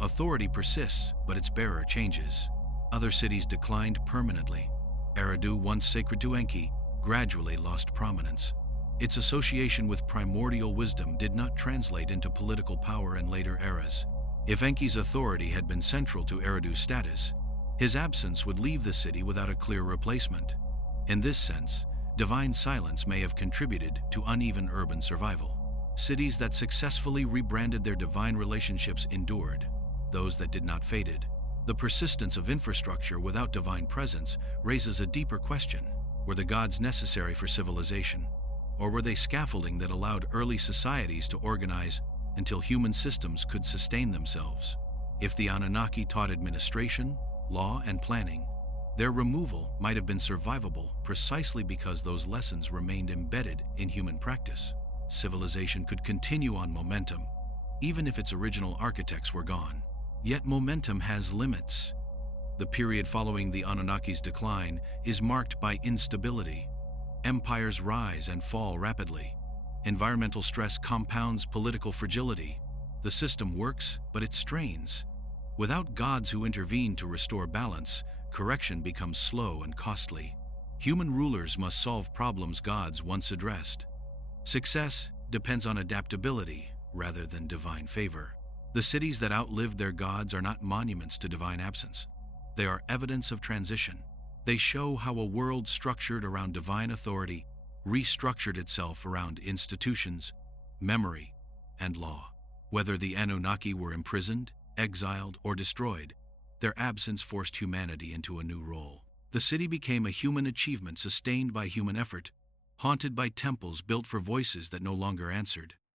Authority persists, but its bearer changes. Other cities declined permanently. Eridu, once sacred to Enki, gradually lost prominence. Its association with primordial wisdom did not translate into political power in later eras. If Enki's authority had been central to Eridu's status, his absence would leave the city without a clear replacement. In this sense, divine silence may have contributed to uneven urban survival. Cities that successfully rebranded their divine relationships endured. Those that did not faded. The persistence of infrastructure without divine presence raises a deeper question. Were the gods necessary for civilization? Or were they scaffolding that allowed early societies to organize until human systems could sustain themselves? If the Anunnaki taught administration, law, and planning, their removal might have been survivable precisely because those lessons remained embedded in human practice. Civilization could continue on momentum, even if its original architects were gone. Yet momentum has limits. The period following the Anunnaki's decline is marked by instability. Empires rise and fall rapidly. Environmental stress compounds political fragility. The system works, but it strains. Without gods who intervene to restore balance, correction becomes slow and costly. Human rulers must solve problems gods once addressed. Success depends on adaptability rather than divine favor. The cities that outlived their gods are not monuments to divine absence. They are evidence of transition. They show how a world structured around divine authority restructured itself around institutions, memory, and law. Whether the Anunnaki were imprisoned, exiled, or destroyed, their absence forced humanity into a new role. The city became a human achievement sustained by human effort, haunted by temples built for voices that no longer answered.